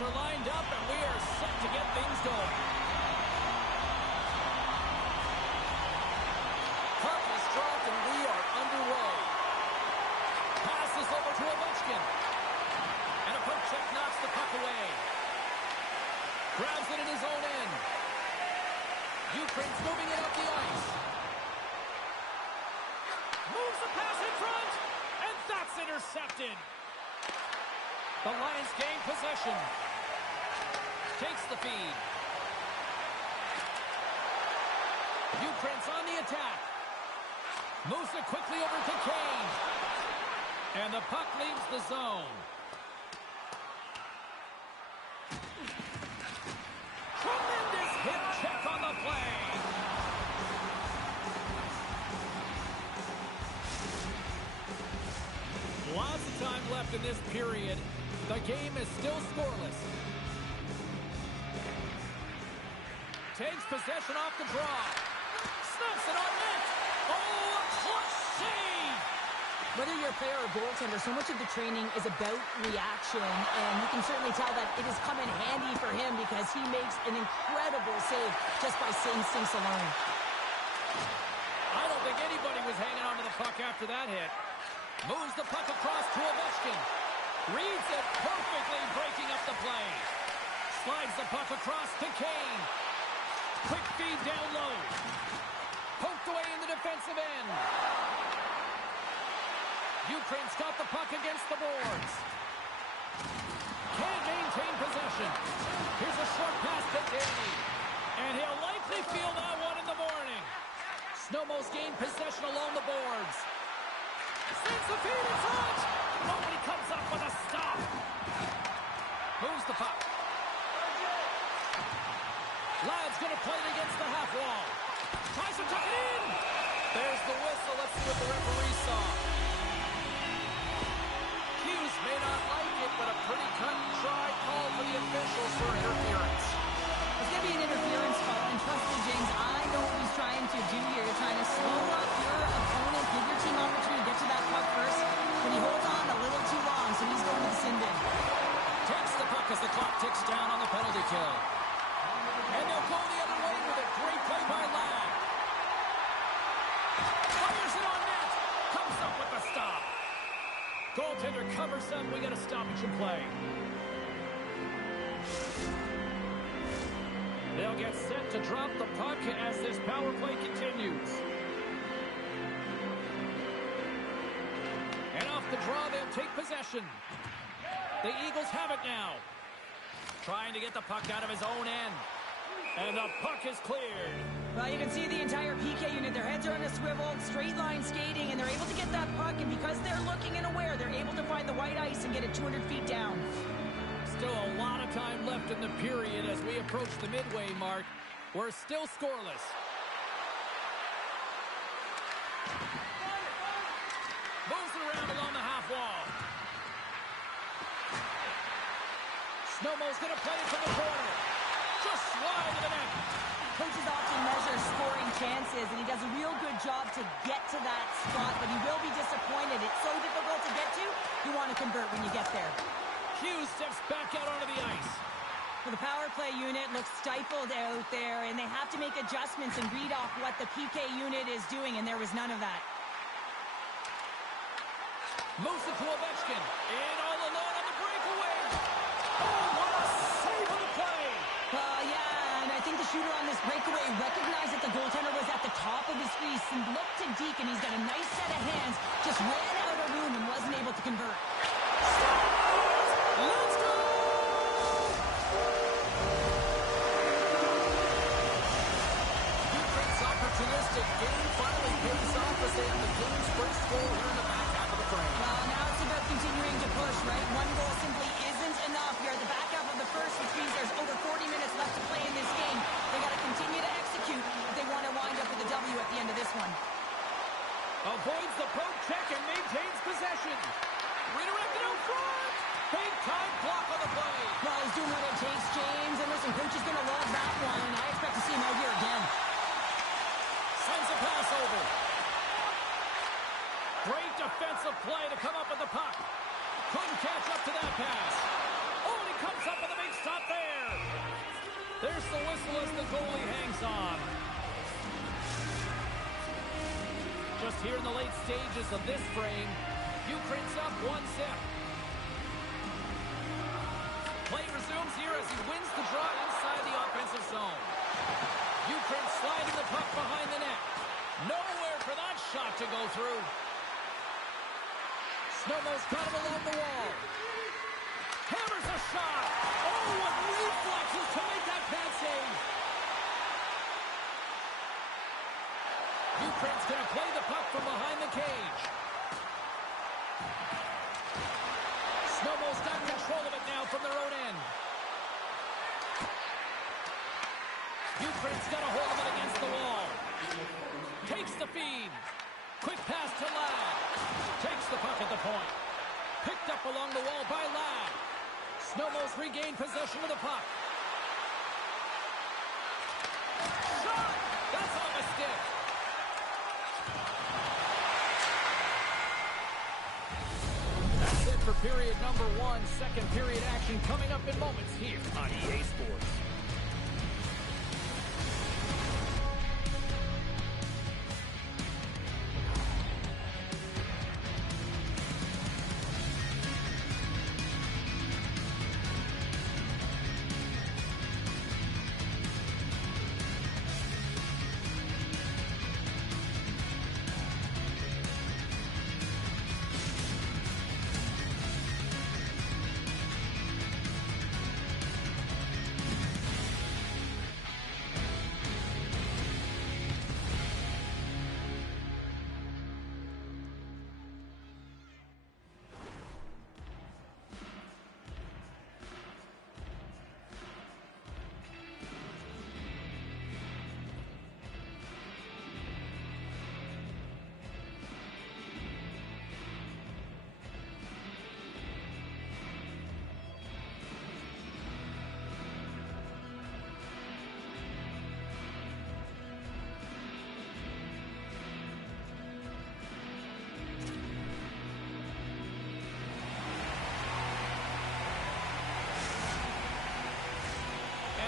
Players are lined up, and we are set to get things going. Puck is dropped, and we are underway. Passes over to Ovechkin. And a poke check knocks the puck away. Grabs it in his own end. Ukraine's moving it up the ice. Moves the pass in front, and that's intercepted. The Lions gain possession. Takes the feed. Ukraine's on the attack. Moves it quickly over to Kane. And the puck leaves the zone. Tremendous hip check on the play. Lots of time left in this period. The game is still scoreless. Takes possession off the draw. Snaps it on net. Oh, a clutch save! Whether you're a player or goaltender, so much of the training is about reaction, and you can certainly tell that it has come in handy for him because he makes an incredible save just by instincts alone. I don't think anybody was hanging on to the puck after that hit. Moves the puck across to Ovechkin. Reads it perfectly, breaking up the play. Slides the puck across to Kane. Quick feed down low. Poked away in the defensive end. Ukraine's got the puck against the boards. Can't maintain possession. Here's a short pass to Danny. And he'll likely feel that one in the morning. Snowmo's gained possession along the boards. Sends the feed in front. Nobody comes up with a stop. Moves the puck. Ladd's going to play it against the half wall. Tries to tuck it in. There's the whistle. Let's see what the referee saw. Hughes may not like it, but a pretty cut and dry call for the officials for interference. It's going to be an interference call, and trust me, James, I know what he's trying to do here. You're trying to slow up your opponent, give your team opportunity to get to that puck first, but he holds on a little too long, so he's going to the sin bin. Takes the puck as the clock ticks down on the penalty kill. And they'll go the other way with a great play by Ladd. Fires it on net. Comes up with the stop. Goaltender covers them. We got a stoppage in play. They'll get set to drop the puck as this power play continues. And off the draw, they'll take possession. The Eagles have it now. Trying to get the puck out of his own end. And the puck is cleared. Well, you can see the entire PK unit. Their heads are on a swivel, straight line skating, and they're able to get that puck. And because they're looking and aware, they're able to find the white ice and get it 200 feet down. Still a lot of time left in the period as we approach the midway mark. We're still scoreless. Moves it around along the half wall. Snowmo's going to play it from the corner. Just wide of the net. Coaches often measure scoring chances, and he does a real good job to get to that spot, but he will be disappointed. It's so difficult to get to, you want to convert when you get there. Hughes steps back out onto the ice. Well, the power play unit looks stifled out there, and they have to make adjustments and read off what the PK unit is doing, and there was none of that. Moves it to Ovechkin. In all alone on the breakaway. Oh, what a save on the play. Yeah, and I think the shooter on this breakaway recognized that the goaltender was at the top of his crease and looked to Deke, and he's got a nice set of hands, just ran out of room and wasn't able to convert. Let's go! Ukraine's opportunistic game finally pays off as they have the game's first goal here in the back half of the frame. Well, now it's about continuing to push, right? One goal simply isn't enough. You're at the back half of the first, which means there's over 40 minutes left to play in this game. They got to continue to execute if they want to wind up with a W at the end of this one. Avoids the poke check and maintains possession. on. Just here in the late stages of this frame, Ukraine's up 1-0. Play resumes here as he wins the draw inside the offensive zone. Ukraine sliding the puck behind the net. Nowhere for that shot to go through. Snowmo's got him along the wall. Hammers a shot. Oh, what reflexes to make that pass save. Ukraine's going to play the puck from behind the cage. Snowmo's got control of it now from their own end. Ukraine's got a hold of it against the wall. Takes the feed. Quick pass to Ladd. Takes the puck at the point. Picked up along the wall by Ladd. Snowmo's regained possession of the puck. Shot! That's off a stick. That's it for period number 1. Second period action coming up in moments here on EA Sports.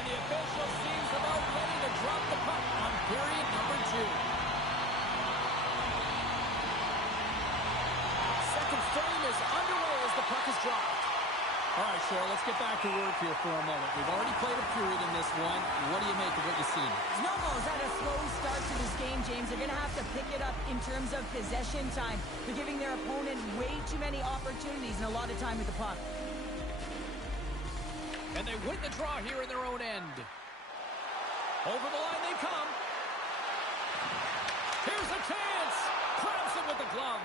The official seems about ready to drop the puck on period number 2. Second frame is underway as the puck is dropped. All right, Cheryl, let's get back to work here for a moment. We've already played a period in this one. What do you make of what you've seen? Snowball's had a slow start to this game, James. They're going to have to pick it up in terms of possession time. They're giving their opponent way too many opportunities and a lot of time with the puck. And they win the draw here in their own end. Over the line they come. Here's a chance. Grabs it with the glove.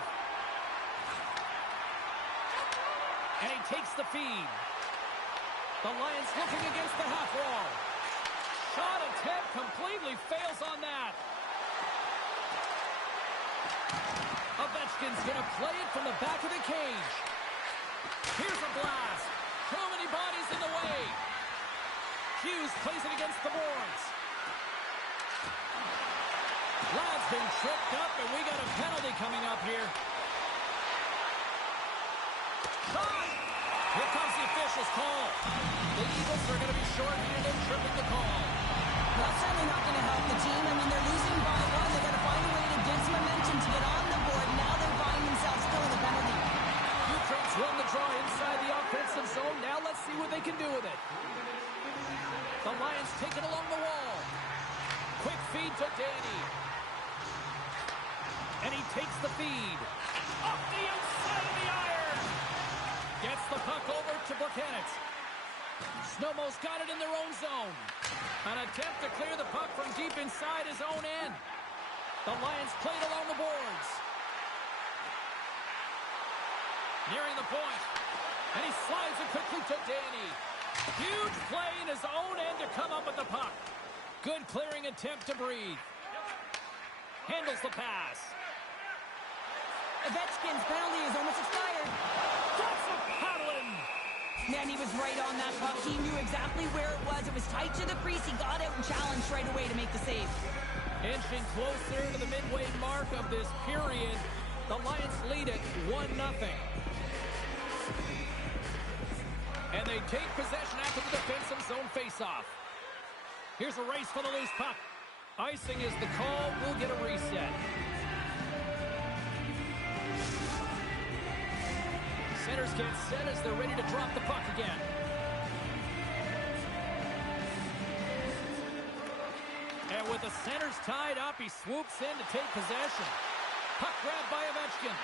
And he takes the feed. The Lions looking against the half wall. Shot attempt completely fails on that. Ovechkin's going to play it from the back of the cage. Here's a blast. Too many bodies in the way. Hughes plays it against the boards. Ladd's been tripped up, and we got a penalty coming up here. Shot! Here comes the official's call. The Eagles are going to be short-handed, tripping the call. That's certainly not going to help the team. I mean, they're losing by 1. They've got to find a way to get some momentum to get on the board. Now they find themselves still in the penalty. Ukraine's won the draw inside the offensive zone. Now let's see what they can do with it. The Lions take it along the wall. Quick feed to Danny. And he takes the feed. Off the outside of the iron. Gets the puck over to Buchanan. Snowmo's got it in their own zone. An attempt to clear the puck from deep inside his own end. The Lions played along the boards. Nearing the point. And he slides it quickly to Danny. Huge play in his own end to come up with the puck. Good clearing attempt to breathe. Handles the pass. Ovechkin's penalty is almost expired. That's a paddling. Man, he was right on that puck. He knew exactly where it was. It was tight to the crease. He got out and challenged right away to make the save. Inching closer to the midway mark of this period. The Lions lead it 1-0. And they take possession after the defensive zone faceoff. Here's a race for the loose puck. Icing is the call. We'll get a reset. Centers get set as they're ready to drop the puck again. And with the centers tied up, he swoops in to take possession. Puck grabbed by Ovechkin.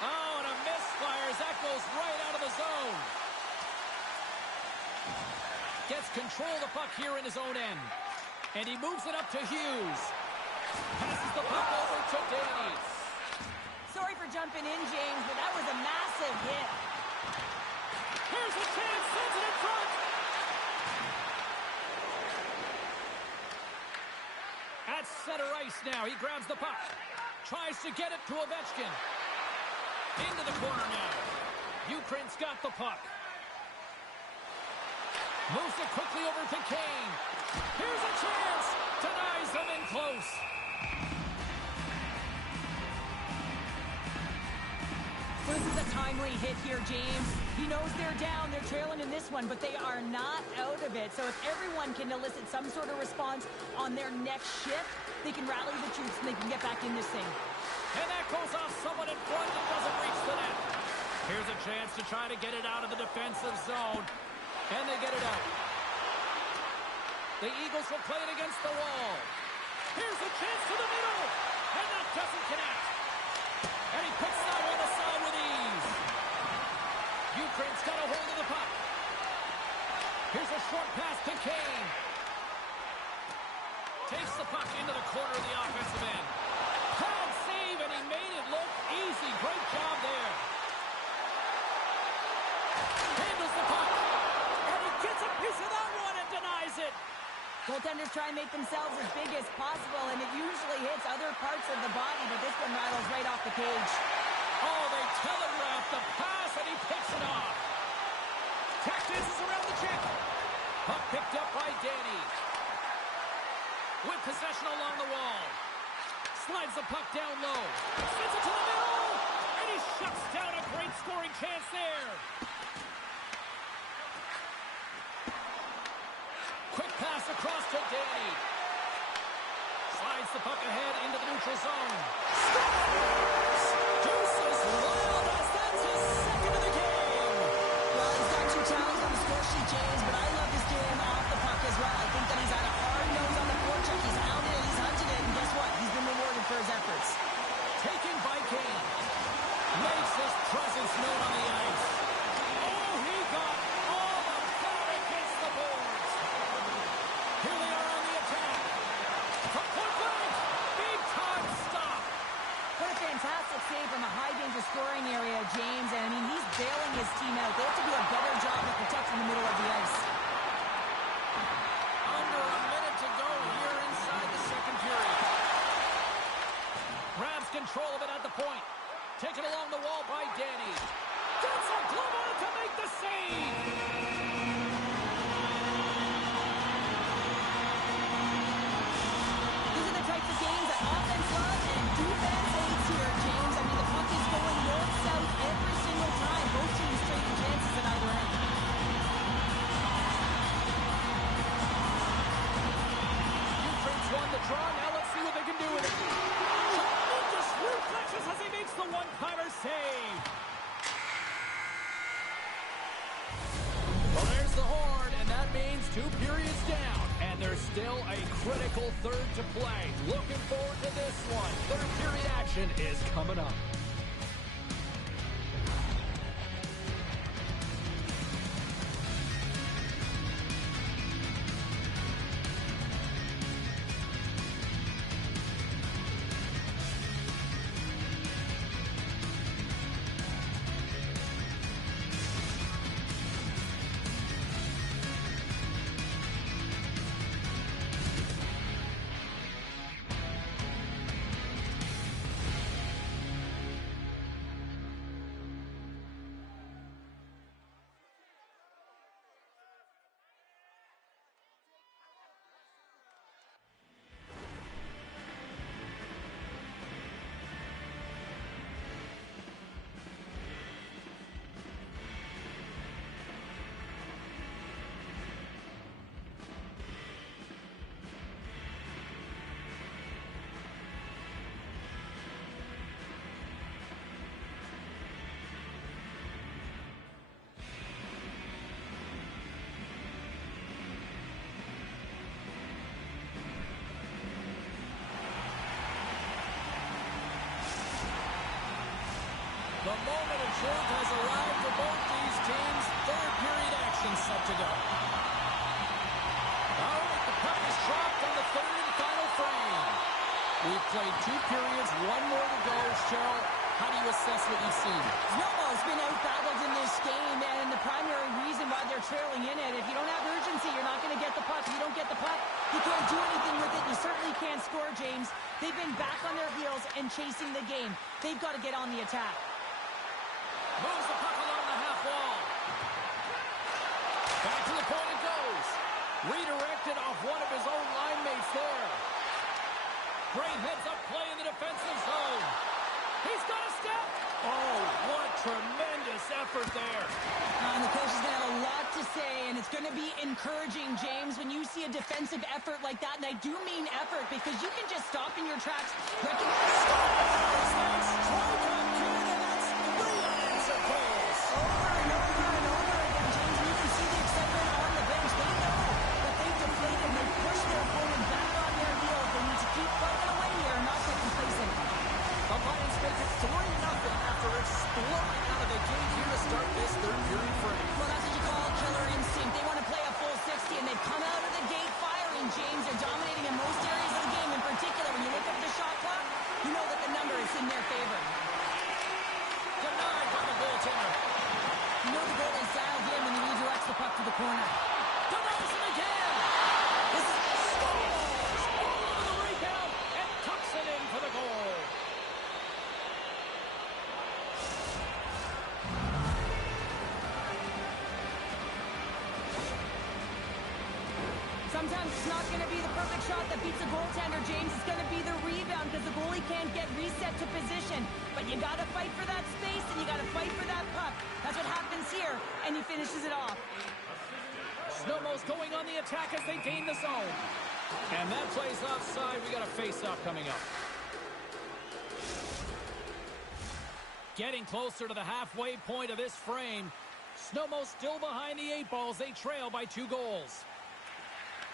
Oh, and a misfire as that goes right out of the zone. Gets control of the puck here in his own end. And he moves it up to Hughes. Passes the puck over to Danny. Sorry for jumping in, James, but that was a massive hit. Here's a chance, sends it in front. At center ice now, he grabs the puck. Tries to get it to Ovechkin. Into the corner now. Ukraine's got the puck. Moves it quickly over to Kane. Here's a chance. Denies him in close. This is a timely hit here, James. He knows they're down. They're trailing in this one, but they are not out of it. So if everyone can elicit some sort of response on their next shift, they can rally the troops and they can get back in this thing. And that goes off someone in front and doesn't reach the net. Here's a chance to try to get it out of the defensive zone. And they get it out. The Eagles will play it against the wall. Here's a chance to the middle. And that doesn't connect. And he puts that one aside with ease. Ukraine's got a hold of the puck. Here's a short pass to Kane. Takes the puck into the corner of the offensive end. Hard save, and he made it look easy. Great job there. Handles the puck. And he gets a piece of that one and denies it. Goaltenders try and make themselves as big as possible, and it usually hits other parts of the body, but this one rattles right off the cage. Oh, they telegraphed the pass, and he picks it off. Tap dances around the check. Puck picked up by Danny. With possession along the wall. Slides the puck down low. Sends it to the middle. And he shuts down a great scoring chance there. Quick pass across to Danny. Slides the puck ahead into the neutral zone. Deuces wild as that's his second of the game. Well, he's got 2 talents on the score sheet, James, but I love his game off the puck as well. I think that he's had a hard nose on the forecheck. He's hounded it, he's hunted it, and guess what? He's been rewarded for his efforts. Taken by Kane. Makes his presence known on the ice. Oh, he got all the power against the boards. Here they are on the attack. From point blank. Big time stop. What a fantastic save from a high-danger scoring area, James. And, I mean, he's bailing his team out. They have to do a better job of protecting the middle of the ice. Under a minute to go here inside the second period. Grabs control of it at the point. Taken along the wall by Danny. Gets a glove on it to make the save. These are the types of games that offense loves and defense hates here, James. I mean, the puck is going north-south every single time. Both teams trading chances at either end. Ukraine's won the draw. Now let's see what they can do with it. Tremendous reflexes as he makes the one-timer save. Well, there's the horn, and that means 2 periods down. And there's still a critical third to play. Looking forward to this one. Third period action is coming up. The moment of truth has arrived for both these teams. Third period action set to go. All right, the puck is dropped on the third and final frame. We've played 2 periods, 1 more to go. Cheryl, how do you assess what you've seen? Snowball's been out-battled in this game, and the primary reason why they're trailing in it, if you don't have urgency, you're not going to get the puck. If you don't get the puck, you can't do anything with it. You certainly can't score, James. They've been back on their heels and chasing the game. They've got to get on the attack. Moves the puck along the half wall. Back to the point it goes. Redirected off one of his own line mates there. Great heads-up play in the defensive zone. He's got a step. Oh, what tremendous effort there. The coach is going to have a lot to say, and it's going to be encouraging, James, when you see a defensive effort like that. And I do mean effort, because you can just stop in your tracks. Recognize over and over and over again, James. And you can see the excitement on the bench. They know that they've deflated. They've pushed their opponent back on their heels. They need to keep plugging away here and not get complacent. The Lions make it 3-0 after exploding out of the gate here to start this third period frame. Well, that's what you call killer instinct. They want to play a full 60, and they've come out of the gate firing, James. They're dominating in most areas of the game. In particular, when you look at the shot clock, you know that the number is in their favor. Denied by the goaltender. You know the goalie's dialed in when he redirects the puck to the corner. Denies him again. This is Scores! All over the rebound and tucks it in for the goal. sometimes it's not going to be the perfect shot that beats a goaltender, James. It's going to be the rebound because the goalie can't get reset to position. But you got to fight for that space and you got to fight for that puck. That's what happens here, and he finishes it off. Snowmo's going on the attack as they gain the zone. And that plays offside. We got a face-off coming up. Getting closer to the halfway point of this frame. Snowmo still behind the 8 balls. They trail by 2 goals.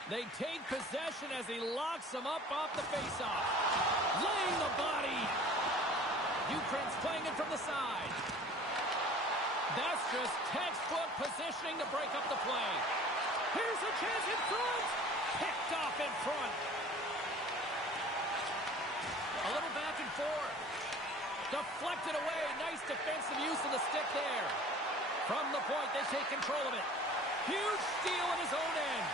They take possession as he locks them up off the face-off. Laying the body. Ukraine's playing it from the side. That's just textbook positioning to break up the play. Here's a chance in front. Picked off in front. A little back and forth. Deflected away. Nice defensive use of the stick there. From the point, they take control of it. Huge steal in his own end.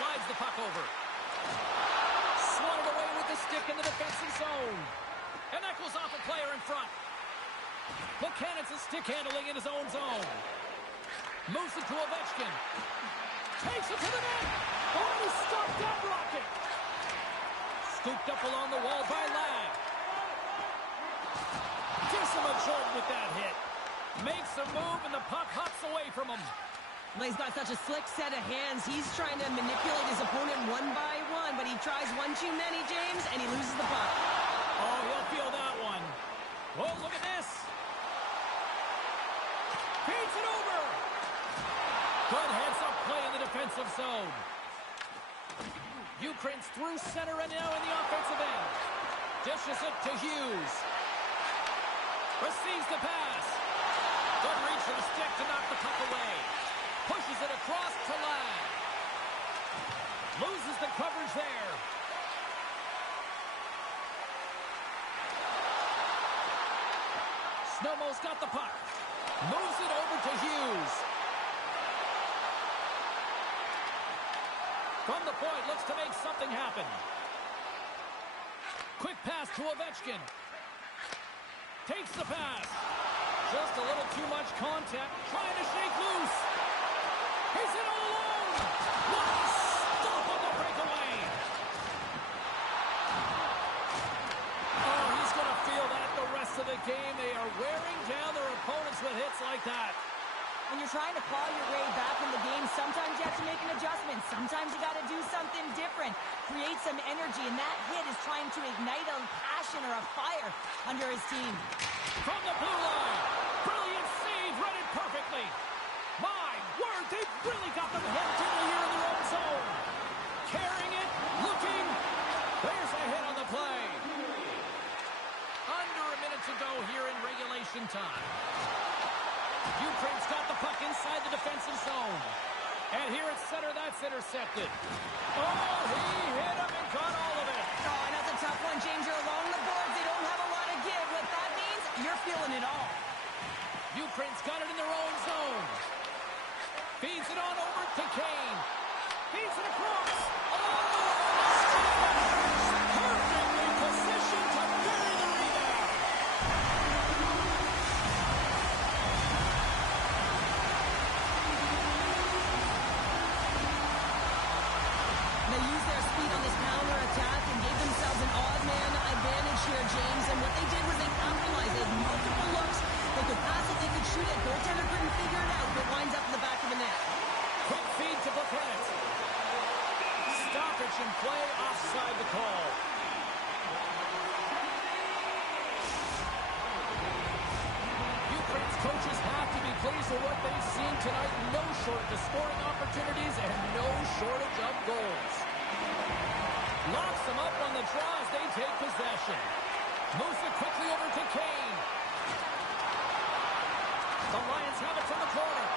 Slides the puck over. Swatted away with the stick in the defensive zone. And that goes off a player in front. Buchanan's stick handling in his own zone. Moves it to Ovechkin. Takes it to the net. Oh, he stopped that rocket. Scooped up along the wall by Ladd. Gives him a jolt with that hit. Makes a move and the puck hops away from him. Well, he's got such a slick set of hands. He's trying to manipulate his opponent one by one, but he tries one too many, James, and he loses the puck. Oh, he'll feel that one. Oh, look at this. Feeds it over. Good heads-up play in the defensive zone. Ukraine's through center and now in the offensive end. Dishes it to Hughes. Receives the pass. Good reach of the stick to knock the puck away. Pushes it across to Ladd. Loses the coverage there. Snowmo's got the puck. Moves it over to Hughes. From the point, looks to make something happen. Quick pass to Ovechkin. Takes the pass. Just a little too much contact. Trying to shake loose. He's in all alone. What a stop on the breakaway. Oh, he's going to feel that the rest of the game. They are wearing down their opponents with hits like that. When you're trying to claw your way back in the game, sometimes you have to make an adjustment. Sometimes you got to do something different. Create some energy, and that hit is trying to ignite a passion or a fire under his team. From the blue line. Brilliant save, read it perfectly. My word, they've really got them hemmed in here in their own zone. Carrying it, looking. There's a hit on the play. Under a minute to go here Ukraine's got the puck inside the defensive zone. And here at center, that's intercepted. Oh, he hit him and caught all of it. Oh, and that's a tough one, James. You're along the boards. They don't have a lot of give. What that means, you're feeling it all. Ukraine's got it in their own zone. Feeds it on over to Kane. Feeds it across. Oh! Perfectly positioned to bury the rebound. They used their speed on this counter attack and gave themselves an odd man advantage here, James. And what they did was they capitalized. They had multiple looks. They could pass it, they could shoot it. Goaltender couldn't figure it out, but winds up in the back of the net. Quick feed to Buchanan. Stoppage in play, offside the call. Ukraine's coaches have to be pleased with what they've seen tonight. No shortage of scoring opportunities and no shortage of goals. Locks them up on the draw as they take possession. Moves it quickly over to Kane. The Lions have it from the corner.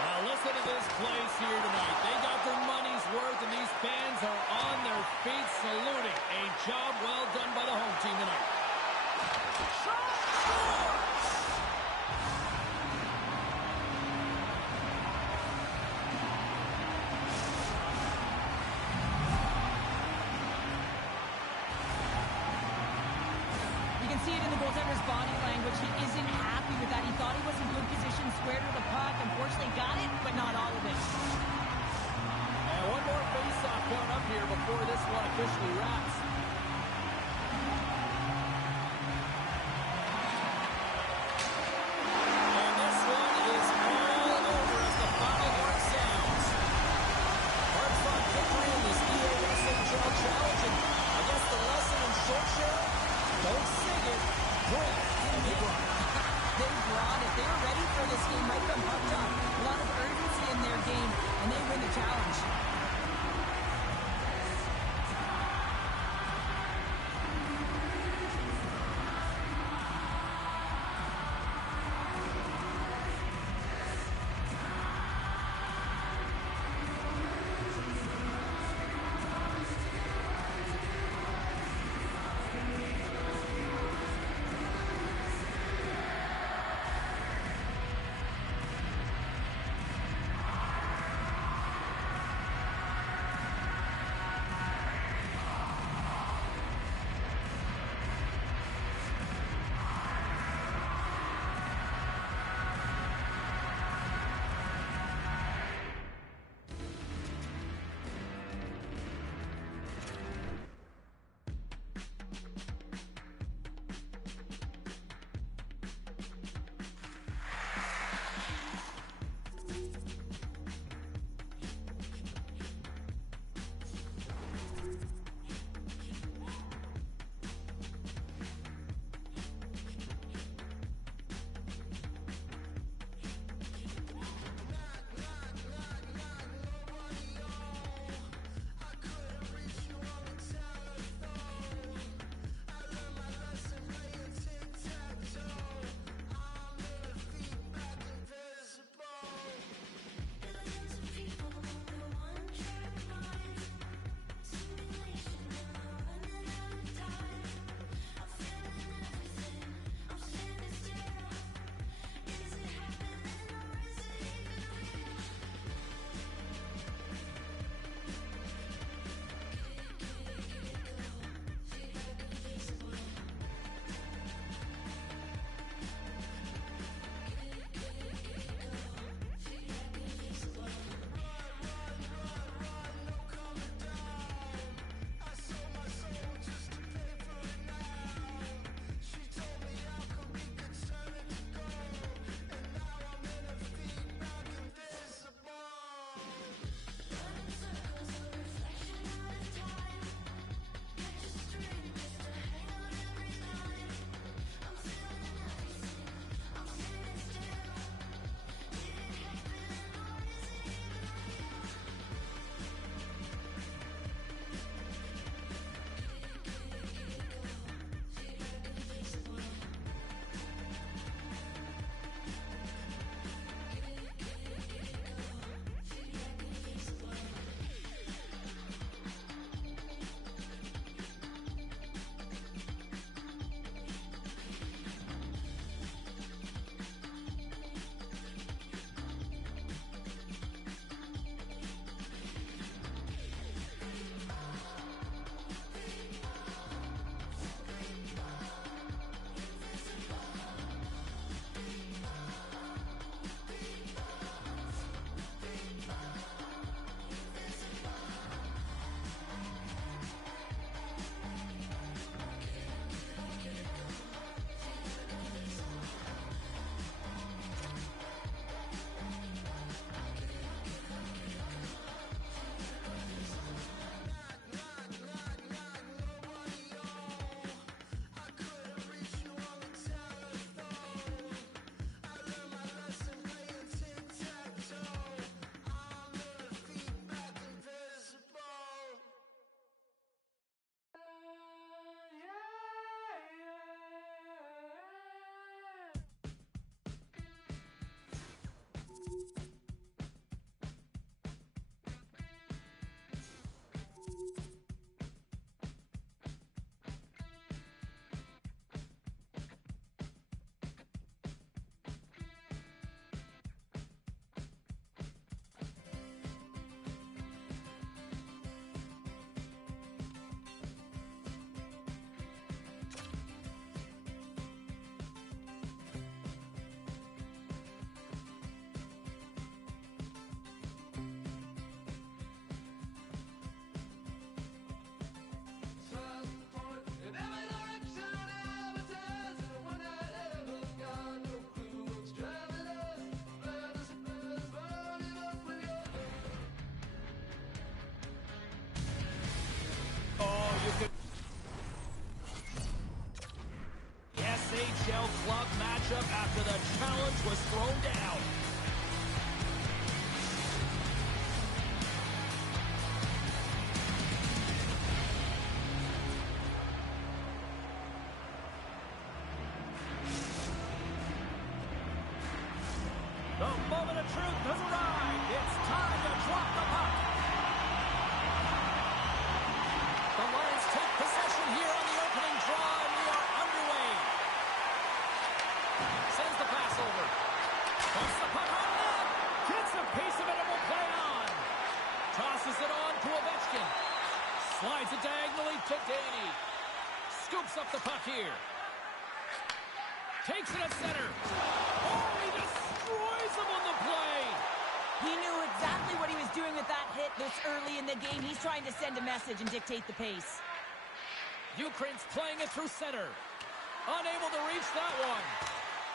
Now listen to this place here tonight. They got their money's worth, and these fans are on their feet saluting. A job well done by the home team tonight. Shot! Score! You can see it in the goaltender's body language. He isn't happy with that. He thought he was in good position, squared with the puck. Unfortunately, got it, but not all of it. And one more face-off coming up here before this one officially wraps. And this one is all over as the final horn sounds. Hard-fought victory in this EASHL challenge, and I guess the lesson in short shell, don't sing it, bring it. And they brought it. They brought it. They were ready for this game right from puck drop. A lot of urgency in their game, and they win the challenge. club matchup after the challenge was thrown down. The moment of truth has arrived. It's time to drop the puck. The Lions take possession here on the opening draw, and we are underway. Sends the pass over. Puts the puck on net. Gets a piece of it and will play on. Tosses it on to Ovechkin. Slides it diagonally to Danny. Scoops up the puck here. Takes it at center. Oh, he destroys him on the play. He knew exactly what he was doing with that hit this early in the game. He's trying to send a message and dictate the pace. Ukraine's playing it through center. Unable to reach that one.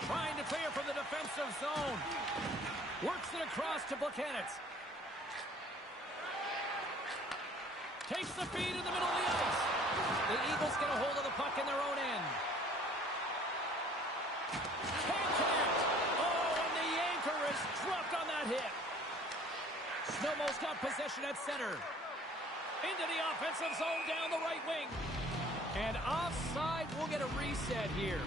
Trying to clear from the defensive zone. Works it across to Buchanitz. Takes the feed in the middle of the ice. The Eagles get a hold of the puck in their own end. Can't connect. Oh, and the anchor is dropped on that hit. Snowmo's got possession at center. Into the offensive zone down the right wing. And offside, we'll get a reset here.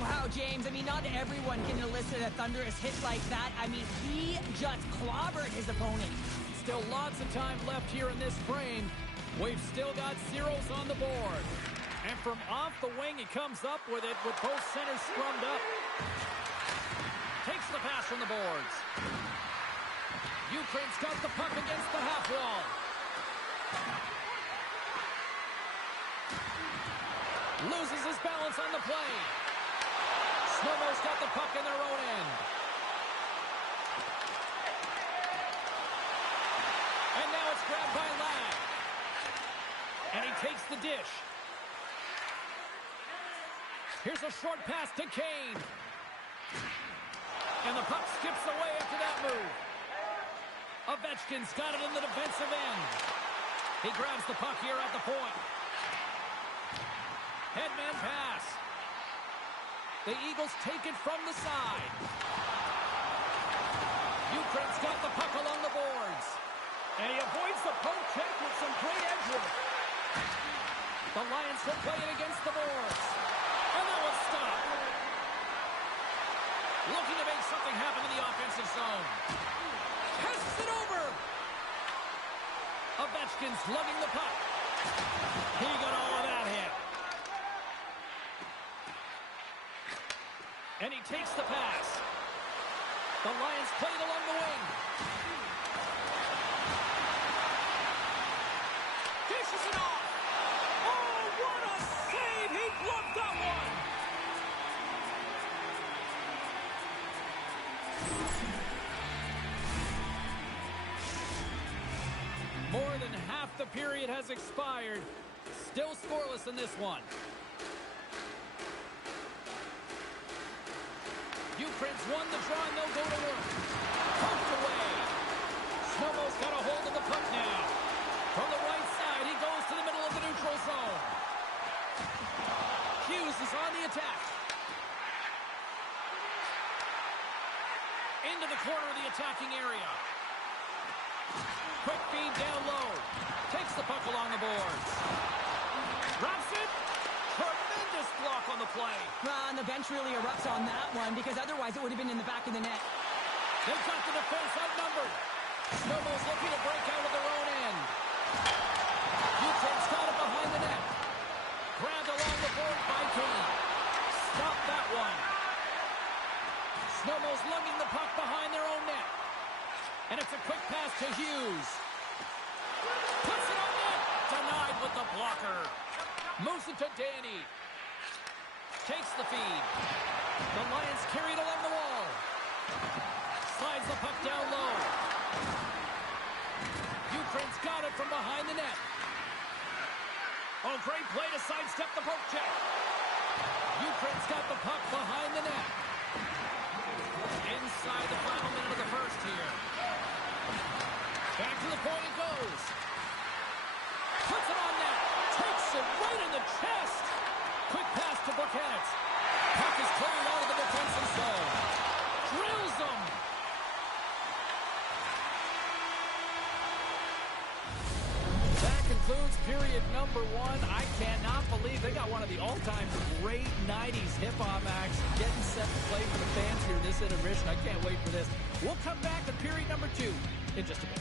Wow, James, I mean, not everyone can elicit a thunderous hit like that. I mean, he just clobbered his opponent. Still lots of time left here in this frame. We've still got zeros on the board. And from off the wing, he comes up with it with both centers scrummed up. Takes the pass from the boards. Ukraine's got the puck against the half wall. Loses his balance on the play. Snowmo's got the puck in their own end. And now it's grabbed by Ladd. And he takes the dish. Here's a short pass to Kane. And the puck skips away after that move. Ovechkin's got it in the defensive end. He grabs the puck here at the point. Headman pass. The Eagles take it from the side. Ukraine's got the puck along the boards. And he avoids the poke check with some great edge work. The Lions will play it against the boards. And that will stop. Looking to make something happen in the offensive zone. Passes it over. Ovechkin's lugging the puck. He got all of that hit. And he takes the pass. The Lions play it along the wing. Dishes it off. Oh, what a save. He gloved that one. More than half the period has expired. Still scoreless in this one. Ukraine's won the draw and they'll go to work. Poked away. Snowmo's got a hold of the puck now. From the right side, he goes to the middle of the neutral zone. Hughes is on the attack. Into the corner of the attacking area. Quick feed down low. Takes the puck along the boards. Drops it. Tremendous block on the play. And the bench really erupts on that one because otherwise it would have been in the back of the net. They've got the defense outnumbered. Snowball's looking to break out of their own end. Ukraine's got it behind the net. Grabbed along the board by Kane. Stop that one. Snowball's lugging the puck behind their own net. And it's a quick pass to Hughes. Puts it on net. Denied with the blocker. Moves it to Danny. Takes the feed. The Lions carry it along the wall. Slides the puck down low. Ukraine's got it from behind the net. Oh, great play to sidestep the poke check. Ukraine's got the puck behind the net. Inside the final minute of the first here. Back to the point it goes. Puts it on net. Takes it right in the chest. Quick pass to Buchanan. Puck is cleared out of the defensive zone. Drills him. That concludes period number 1. I cannot believe they got one of the all-time great 90s hip-hop acts getting set to play for the fans here this intermission. I can't wait for this. We'll come back to period number 2 in just a bit.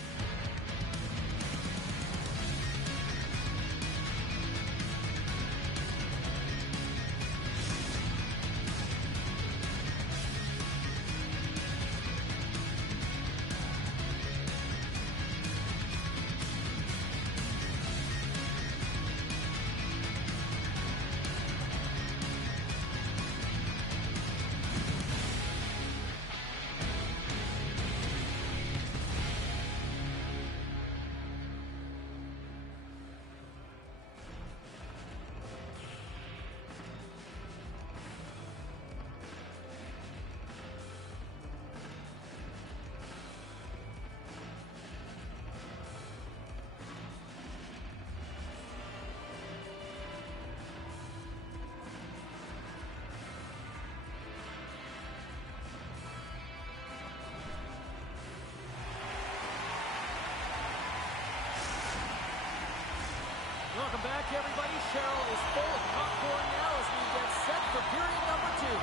Welcome back, everybody. Cheryl is full of popcorn now as we get set for period number 2.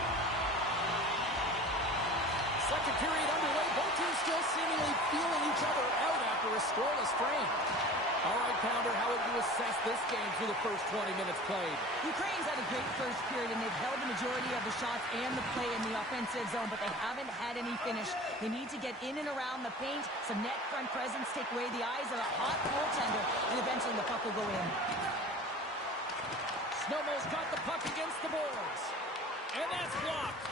Second period underway. Both teams still seemingly feeling each other out after a scoreless frame. All right, Pounder, how would you assess this game through the first 20 minutes played? Ukraine's had a great first period, and they've held the majority of the shots and the play in the offensive zone, but they haven't had any finish. They need to get in and around the paint, some net front presence, take away the eyes of a hot goaltender, and eventually the puck will go in. Snowmo's got the puck against the boards. And that's blocked.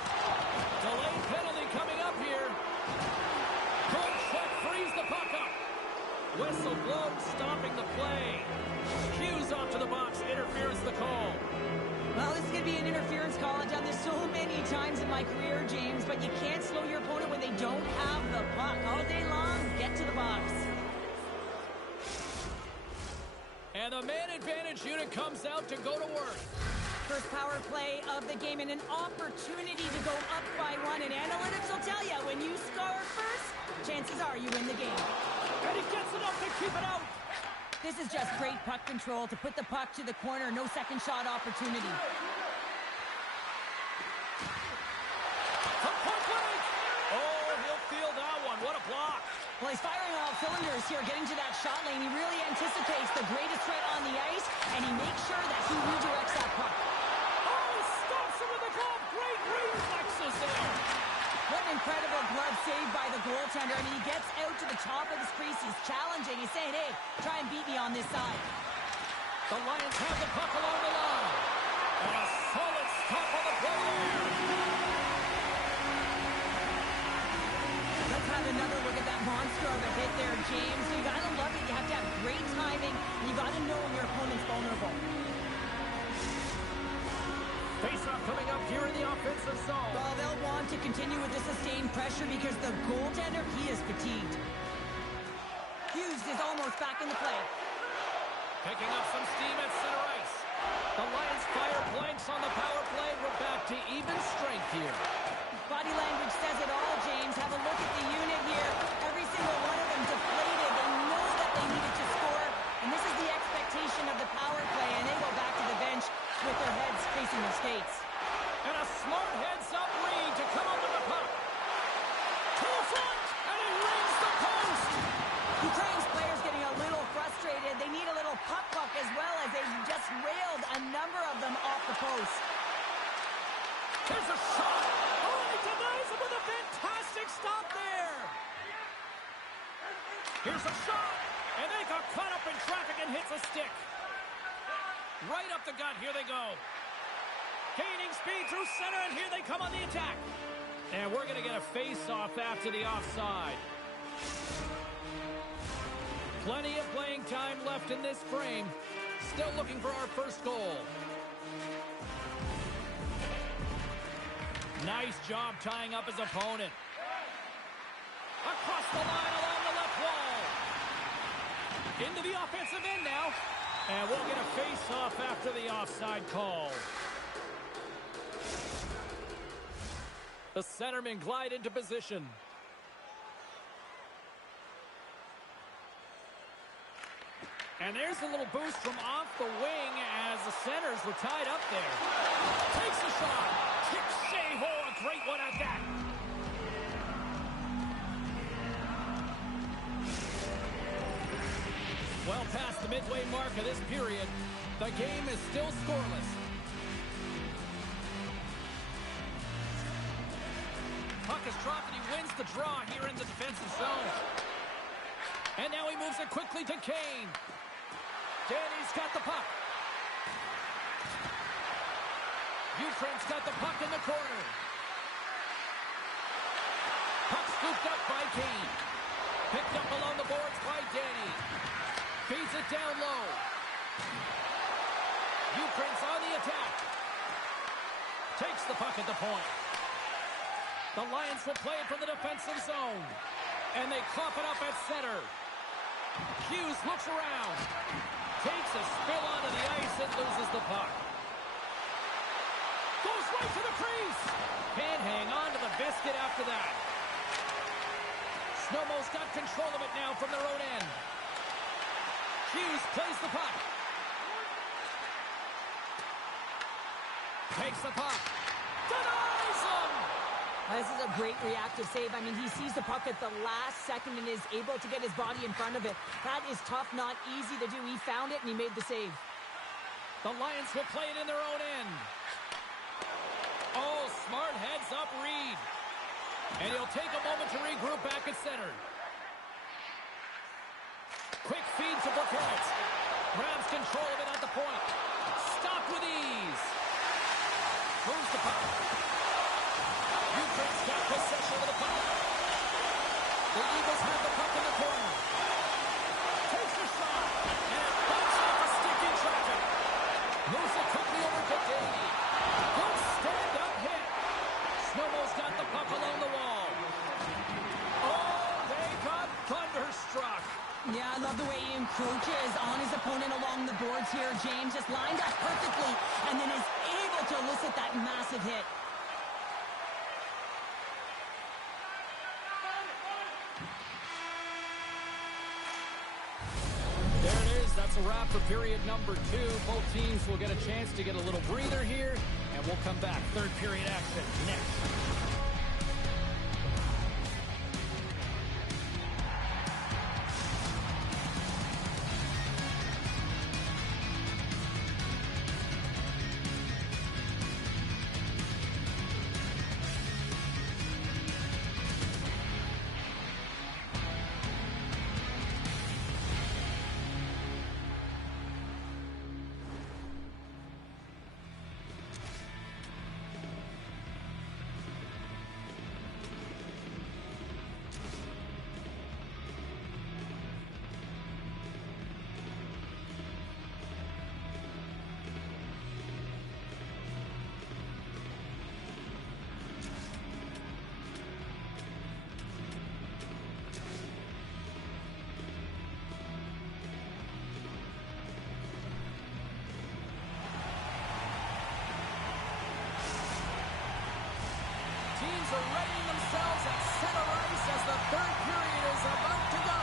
Delayed penalty coming up here. Kolchak frees the puck up. Whistle blows, stopping the play. Hughes off to the box. Interference the call. Well, this is going to be an interference call. I've done this so many times in my career, James, but you can't slow your opponent when they don't have the puck. All day long, get to the box. And the man advantage unit comes out to go to work. First power play of the game and an opportunity to go up by 1. And analytics will tell you, when you score first, chances are you win the game. And he gets it up to keep it out. This is just great puck control to put the puck to the corner. No second shot opportunity. From point blank. Oh, he'll feel that one. What a block. Well, he's firing all cylinders here, getting to that shot lane. He really anticipates the greatest threat on the ice, and he makes sure that he redirects that puck. Oh, he stops him with the glove. Great reflexes there. What an incredible glove save by the goaltender. I mean, he gets out to the top of his crease. He's challenging. He's saying, hey, try and beat me on this side. The Lions have the puck along the line. And a solid stop on the play there. Let's have another look at that monster of a hit there, James. You got to love it. You have to have great timing. And you got to know when your opponent's vulnerable. Face-off coming up here in the offensive zone. Well, they'll want to continue with the sustained pressure because the goaltender, he is fatigued. Hughes is almost back in the play. Picking up some steam at center ice. The Lions fire blanks on the power play. We're back to even strength here. Body language says it all, James. Have a look at the unit here. Every single one of them deflated. They know that they needed to score. And this is the expectation of the power play. And they go back to the bench with their heads facing their skates. And a smart heads-up read to come up with the puck. To the front, and he rings the post. Ukraine's players getting a little frustrated. They need a little puck as well as they just railed a number of them off the post. Here's a shot. Oh, he denies him with a fantastic stop there. Here's a shot, and they got caught up in traffic and hits a stick. Right up the gut, here they go. Gaining speed through center, and here they come on the attack. And we're going to get a face-off after the offside. Plenty of playing time left in this frame. Still looking for our first goal. Nice job tying up his opponent. Across the line along the left wall. Into the offensive end now. And we'll get a face-off after the offside call. The centermen glide into position. And there's a little boost from off the wing as the centers were tied up there. Takes a shot. Kick save. Oh, a great one at that. Well past the midway mark of this period, the game is still scoreless. Puck is dropped and he wins the draw here in the defensive zone. And now he moves it quickly to Kane. Danny's got the puck. Ukraine's got the puck in the corner. Puck scooped up by Kane. Picked up along the boards by Danny. Feeds it down low. Ukraine's on the attack. Takes the puck at the point. The Lions will play it from the defensive zone. And they cough it up at center. Hughes looks around. Takes a spill onto the ice and loses the puck. Goes right to the crease. Can't hang on to the biscuit after that. Snowmo's got control of it now from their own end. Hughes plays the puck. Takes the puck. Denies him! This is a great reactive save. I mean, he sees the puck at the last second and is able to get his body in front of it. That is tough, not easy to do. He found it and he made the save. The Lions will play it in their own end. Oh, smart heads up Reed. And he'll take a moment to regroup back at center. Quick feed to Burkett. Grabs control of it at the point. Stopped with ease. Moves the puck. Ukraine's got possession of the puck. The Eagles have the puck in the corner. Takes the shot. And it bumps off a stick in traffic. Moves it quickly over to Davey. Good stand-up hit. Snowmo's got the puck along the wall. Oh, they got thunderstruck. Yeah, I love the way he encroaches on his opponent along the boards here. James just lined up perfectly and then is able to elicit that massive hit. That's a wrap for period number 2. Both teams will get a chance to get a little breather here, and we'll come back. Third period action next. Are readying themselves at center ice as the third period is about to go.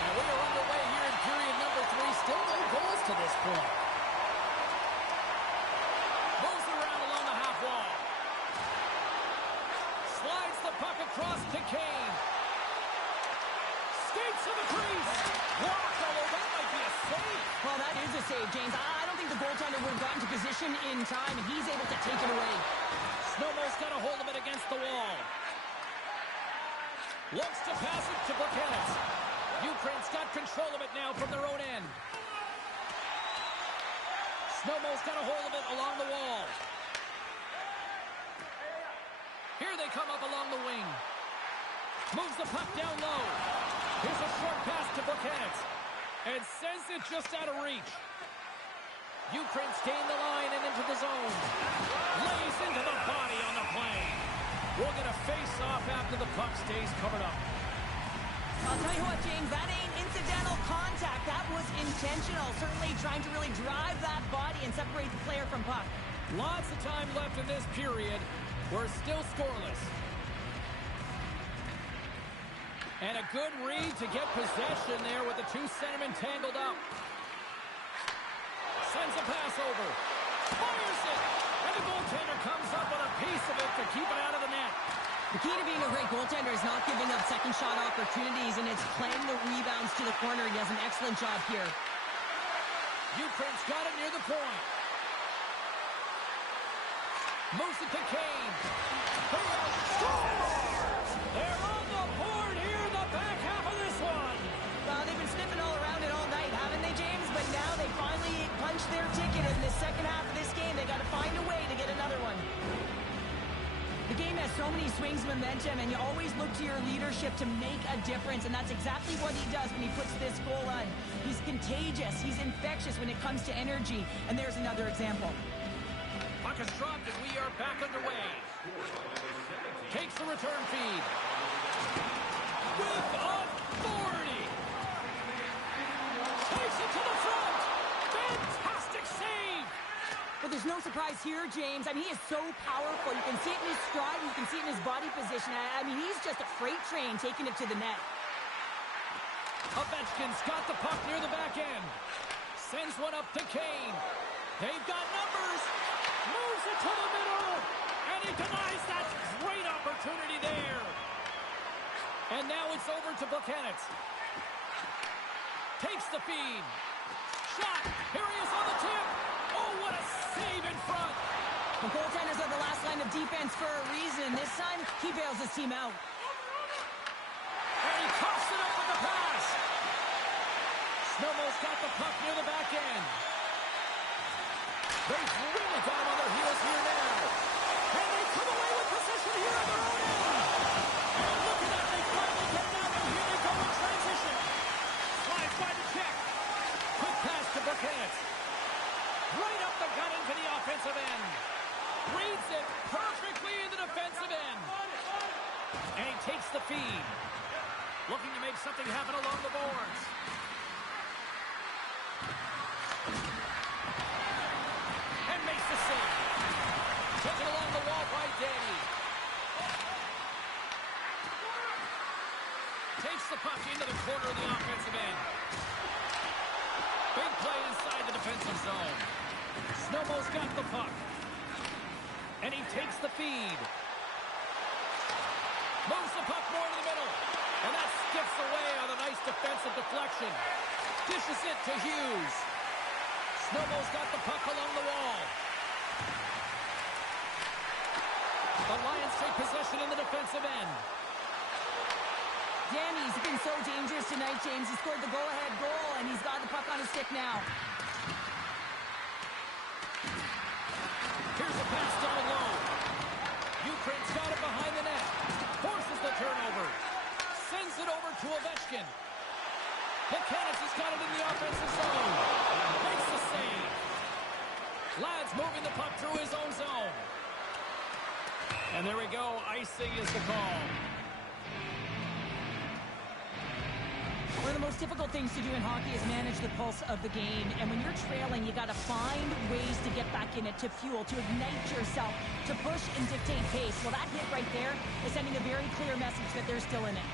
And we are underway here in period number 3. Still no goals to this point. Moves it around along the half wall. Slides the puck across to Kane. Skates to the crease. Blocked, although that might be a save. Well, that is a save, James. I don't think the goaltender would have gotten to position in time, and he's able to take it away. Snowmo's got a hold of it against the wall. Looks to pass it to Burkett. Ukraine's got control of it now from their own end. Snowmo's got a hold of it along the wall. Here they come up along the wing. Moves the puck down low. Here's a short pass to Burkett. And sends it just out of reach. Ukraine's gained the line and into the zone. Lays into the body on the play. We'll get a face-off after the puck stays covered up. I'll tell you what, James, that ain't incidental contact. That was intentional. Certainly trying to really drive that body and separate the player from puck. Lots of time left in this period. We're still scoreless. And a good read to get possession there with the two centermen tangled up. Sends a pass over. Fires it. And the goaltender comes up with a piece of it to keep it out of the net. The key to being a great goaltender is not giving up second shot opportunities, and it's playing the rebounds to the corner. He does an excellent job here. Ukraine's got it near the point. Moves it to Kane. They're on the board here in the back half of this one. Well, they've been sniffing all around it all night, haven't they, James? But now they finally punched their ticket in the second half of this game. They got to find a way to get another one. The game has so many swings of momentum, and you always look to your leadership to make a difference, and that's exactly what he does when he puts this goal on. He's contagious. He's infectious when it comes to energy, and there's another example. Puck is dropped, and we are back underway. Takes the return feed. With authority. Takes it to the front. Fantastic save. But there's no surprise here, James. I mean, he is so powerful. You can see it in his stride. You can see it in his body position. I mean, he's just a freight train taking it to the net. Ovechkin's got the puck near the back end. Sends one up to Kane. They've got numbers. Moves it to the middle. And he denies that great opportunity there. And now it's over to Buchanan. Takes the feed. Shot. Here he is on the tip. Oh, what a save in front. The goaltenders are the last line of defense for a reason. This time, he bails his team out. And he coughs it up with the pass. Snowball's got the puck near the back end. They've really gone on their heels here now. And they come away with possession here on their own end. And look at that, they finally get it out, and here they go in transition. Slides by the check. Quick pass to Buchanan. Right up the gut into the offensive end. Reads it perfectly in the defensive end. And he takes the feed. Looking to make something happen along the boards. And makes the save. Took it along the wall by Danny. Takes the puck into the corner of the offensive end. Big play inside the defensive zone. Snowball's got the puck. And he takes the feed. Moves the puck more to the middle. And that skips away on a nice defensive deflection. Dishes it to Hughes. Snowball's got the puck along the wall. The Lions take possession in the defensive end. Danny's been so dangerous tonight, James. He scored the go-ahead goal, and he's got the puck on his stick now. Here's a pass down low. Ukraine's got it behind the net. Forces the turnover. Sends it over to Ovechkin. Buchanan has got it in the offensive zone. Makes the save. Lads moving the puck through his own zone. And there we go. Icing is the call. One of the most difficult things to do in hockey is manage the pulse of the game. And when you're trailing, you got to find ways to get back in it, to fuel, to ignite yourself, to push and dictate pace. Well, that hit right there is sending a very clear message that they're still in it.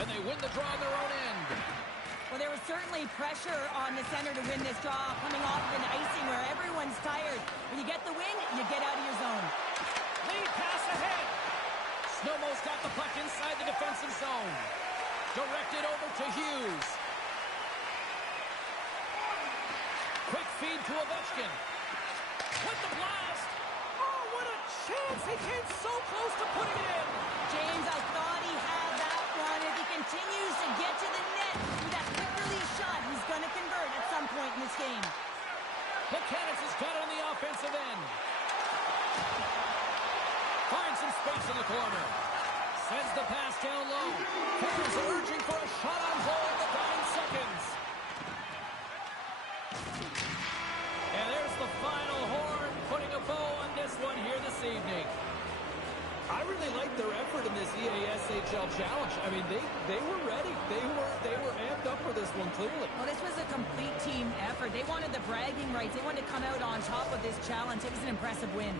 And they win the draw on their own end. Well, there was certainly pressure on the center to win this draw, coming off of an icing where everyone's tired. When you get the win, you get out of your zone. Lead pass ahead. Snowball's got the puck inside the defensive zone. Directed over to Hughes. Quick feed to Ovechkin. With the blast. Oh, what a chance. He came so close to putting it in. James, I thought he had that one. If he continues to get to the net with that quick release shot, he's going to convert at some point in this game. Buchanan has got it on the offensive end. Finds some space in the corner. Sends the pass down low. Fans are urging for a shot on goal in the dying seconds. And there's the final horn, putting a bow on this one here this evening. I really like their effort in this EASHL well challenged. I mean, they were ready. They were amped up for this one, clearly. Well, this was a complete team effort. They wanted the bragging rights. They wanted to come out on top of this challenge. It was an impressive win.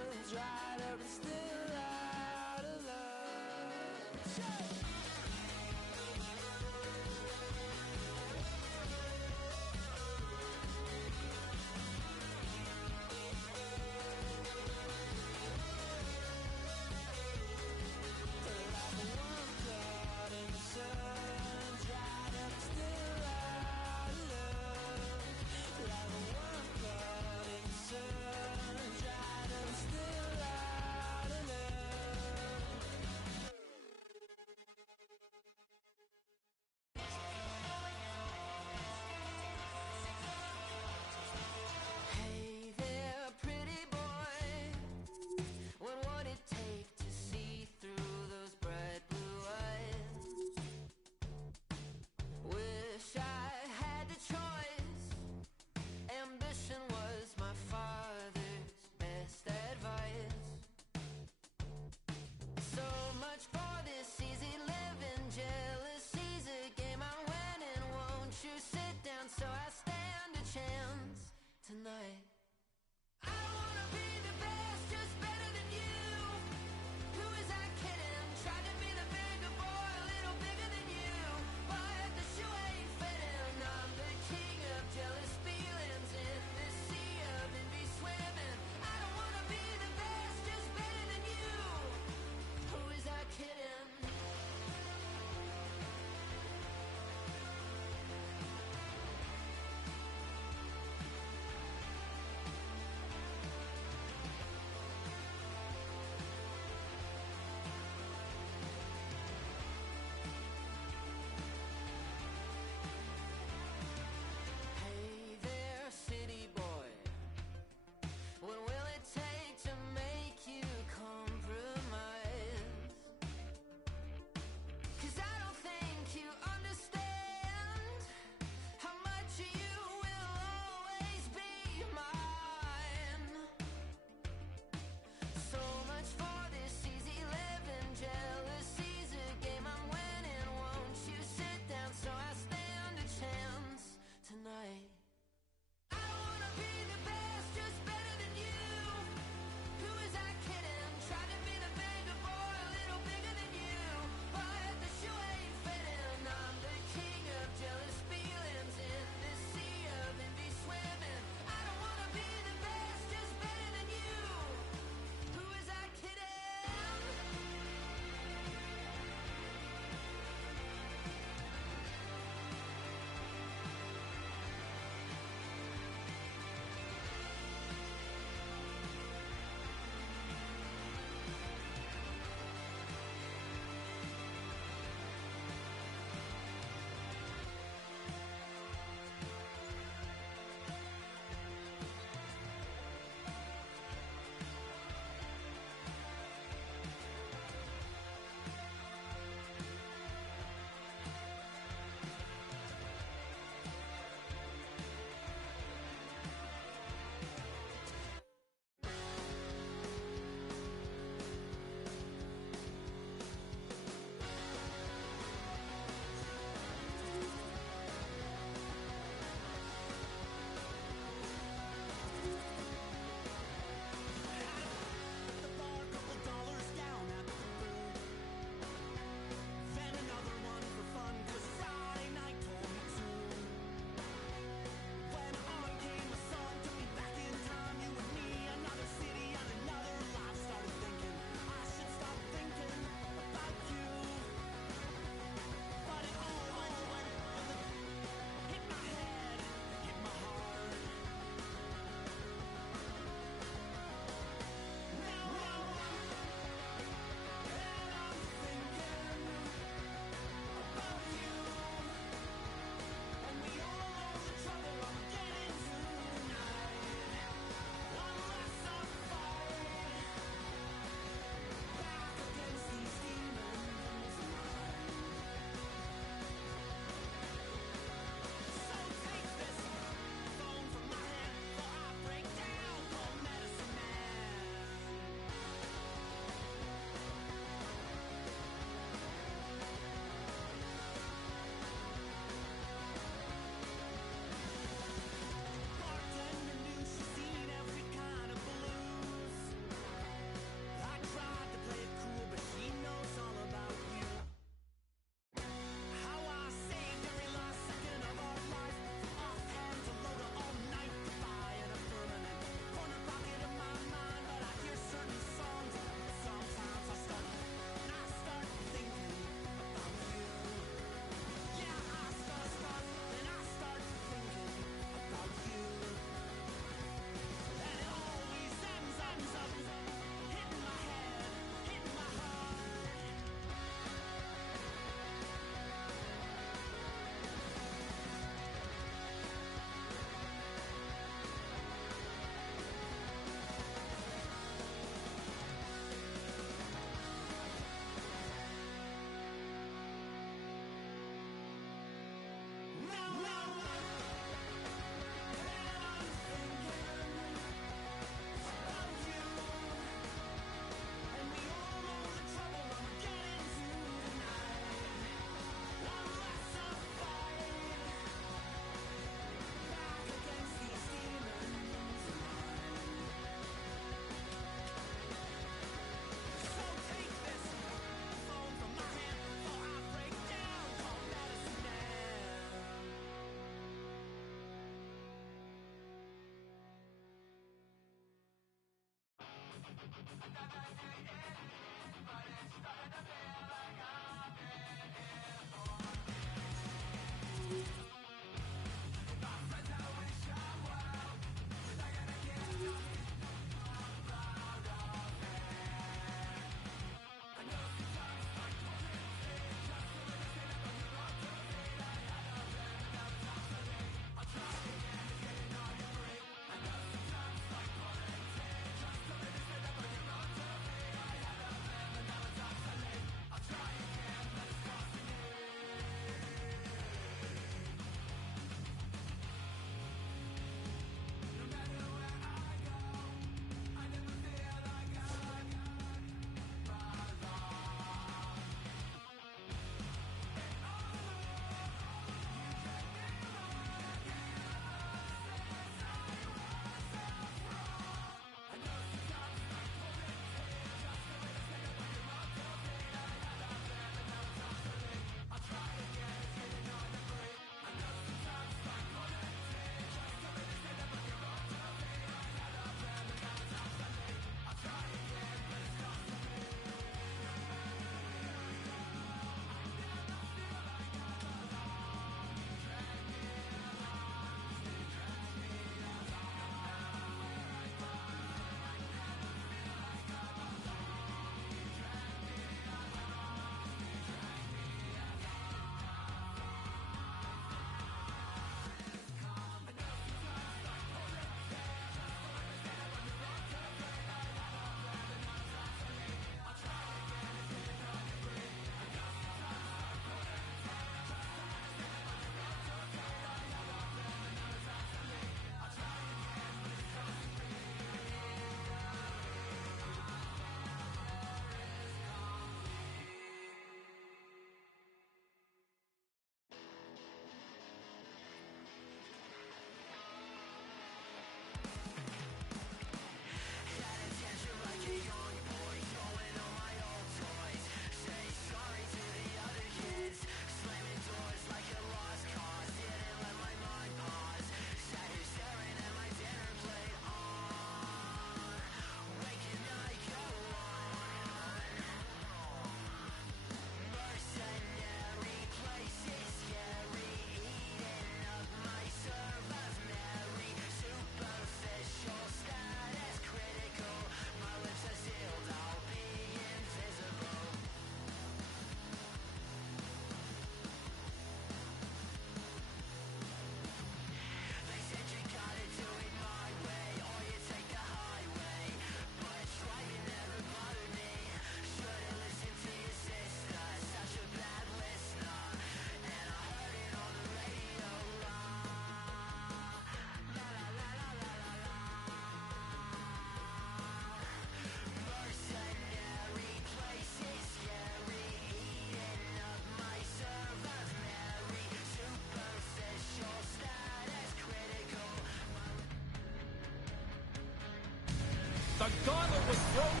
The gauntlet was thrown.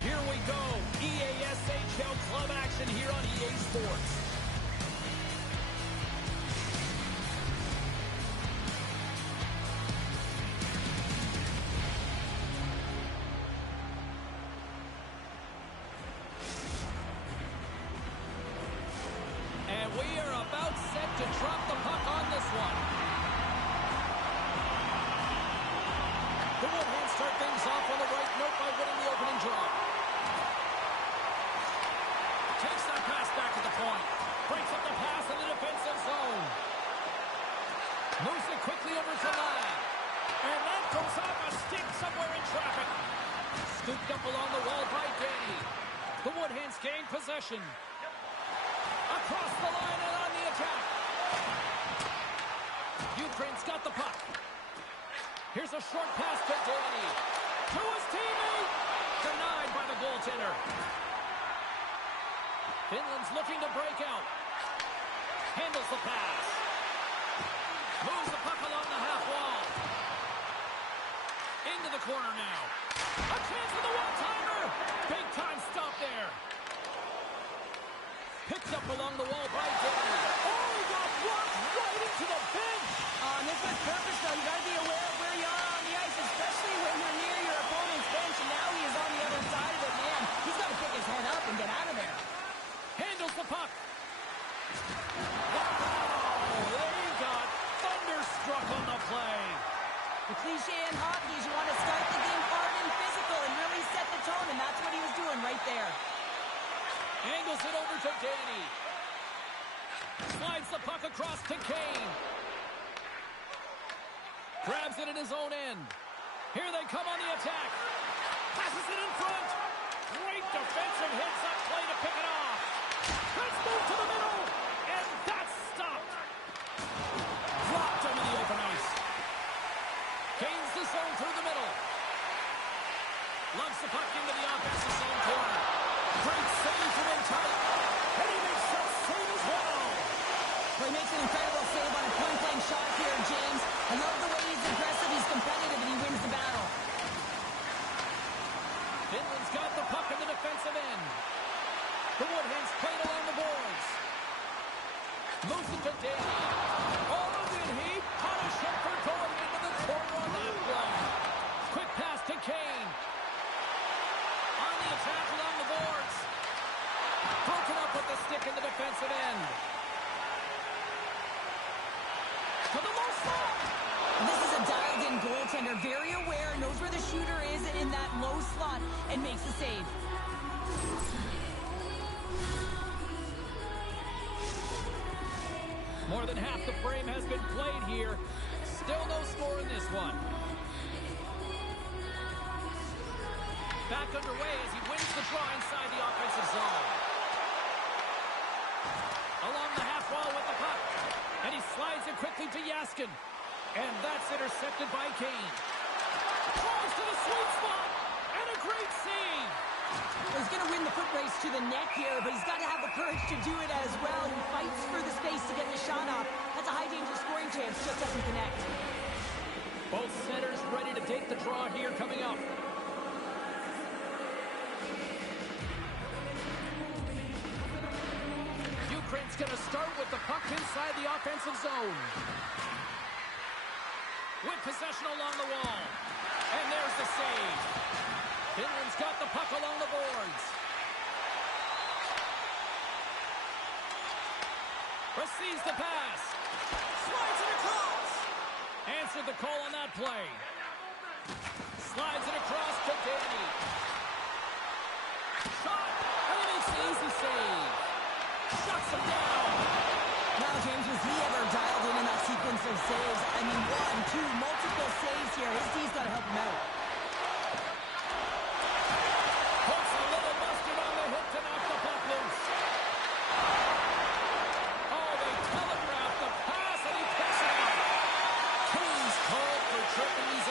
Here we go. EASHL club action here on EA Sports. And we are about set to drop the puck on this one. The Woodhands start things off on the right note by winning the opening draw. Takes that pass back to the point. Breaks up the pass in the defensive zone. Moves it quickly over to Ladd. And that goes off a stick somewhere in traffic. Scooped up along the wall by Danny. The Woodhands gain possession. Across the line and on the attack. Ukraine's got the puck. Here's a short pass to Danny. To his teammate. Denied by the goaltender. Finland's looking to break out. Handles the pass. Moves the puck along the half wall. Into the corner now. A chance for the one-timer. Big time stop there. Picked up along the wall by Danny. Oh, he got blocked right into the bench. This was purpose, though. You got to be aware of where you are on the ice, especially when you're near your opponent's bench, and now he is on the other side of it, man. He's got to pick his head up and get out of there. Handles the puck. Wow! They got thunderstruck on the play. The cliche in hockey is you want to start the game hard and physical and really set the tone, and that's what he was doing right there. Angles it over to Danny. Slides the puck across to Kane. Grabs it in his own end. Here they come on the attack. Passes it in front. Great defensive hits up play to pick it off. Let's move to the middle. And that's stopped. Dropped into the open ice. Gains the zone through the middle. Lugs the puck into the offensive zone corner. Great save from Ithl. And he makes that save as well. Well, he makes an incredible save on a point-blank shot here, James. I love the way he's aggressive, he's competitive, and he wins the battle. Finland's got the puck in the defensive end. The Woodhands played along the boards. Moves it to Danny. Oh, did he punish him for going into the corner on that play? Quick pass to Kane. On the attack along the boards. Broken up with the stick in the defensive end. To the low slot. This is a dialed-in goaltender, very aware, knows where the shooter is in that low slot, and makes the save. More than half the frame has been played here. Still no score in this one. Back underway as he wins the draw inside the offensive zone. Along the half wall with the puck. And he slides it quickly to Jaskin. And that's intercepted by Kane. Draws to the sweet spot. And a great save. Well, he's going to win the foot race to the net here, but he's got to have the courage to do it as well. He fights for the space to get the shot off. That's a high-danger scoring chance, just doesn't connect. Both centers ready to take the draw here coming up. Ukraine's going to start with the puck inside the offensive zone. With possession along the wall. And there's the save. Finland's got the puck along the boards. Receives the pass. Slides it across. Answered the call on that play. Slides it across to Danny. Shot. And he makes the easy save. Shuts him down. Now, James, was he ever dialed in that sequence of saves? I mean, 1, 2, multiple saves here. His D's got to help him out. Puts a little mustard on the hook to knock the puck loose. Oh, they telegraphed the pass, and he picks it up. Kane's called for tripping. He's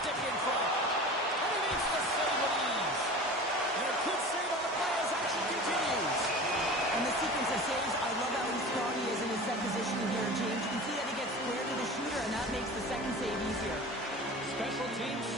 stick in front. And he makes the save with ease. And a good save on the play as action continues. And the sequence of saves, I love how strong he is in his set positioning here, James. You can see that he gets square to the shooter, and that makes the second save easier. Special teams.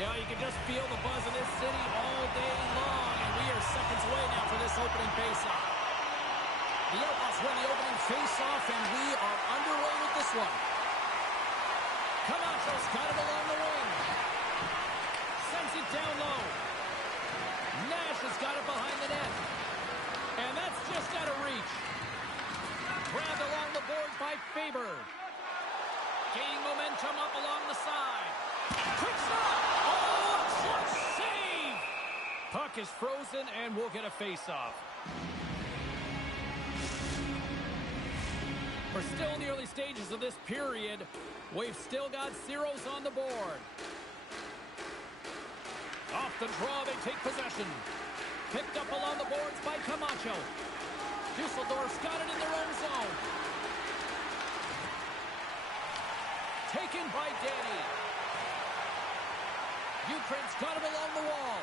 Yeah, you can just feel the buzz in this city all day long, and we are seconds away now for this opening faceoff. The Outlaws win the opening faceoff, and we are underway with this one. Camacho's got it along the wing. Sends it down low. Nash has got it behind the net. And that's just out of reach. Grabbed along the boards by Faber. Gaining momentum up along the side. Quick shot! Oh, a clutch save! Puck is frozen and we'll get a face-off. We're still in the early stages of this period. We've still got zeros on the board. Off the draw, they take possession. Picked up along the boards by Camacho. Dusseldorf's got it in their own zone. Taken by Danny. Ukraine's got it along the wall.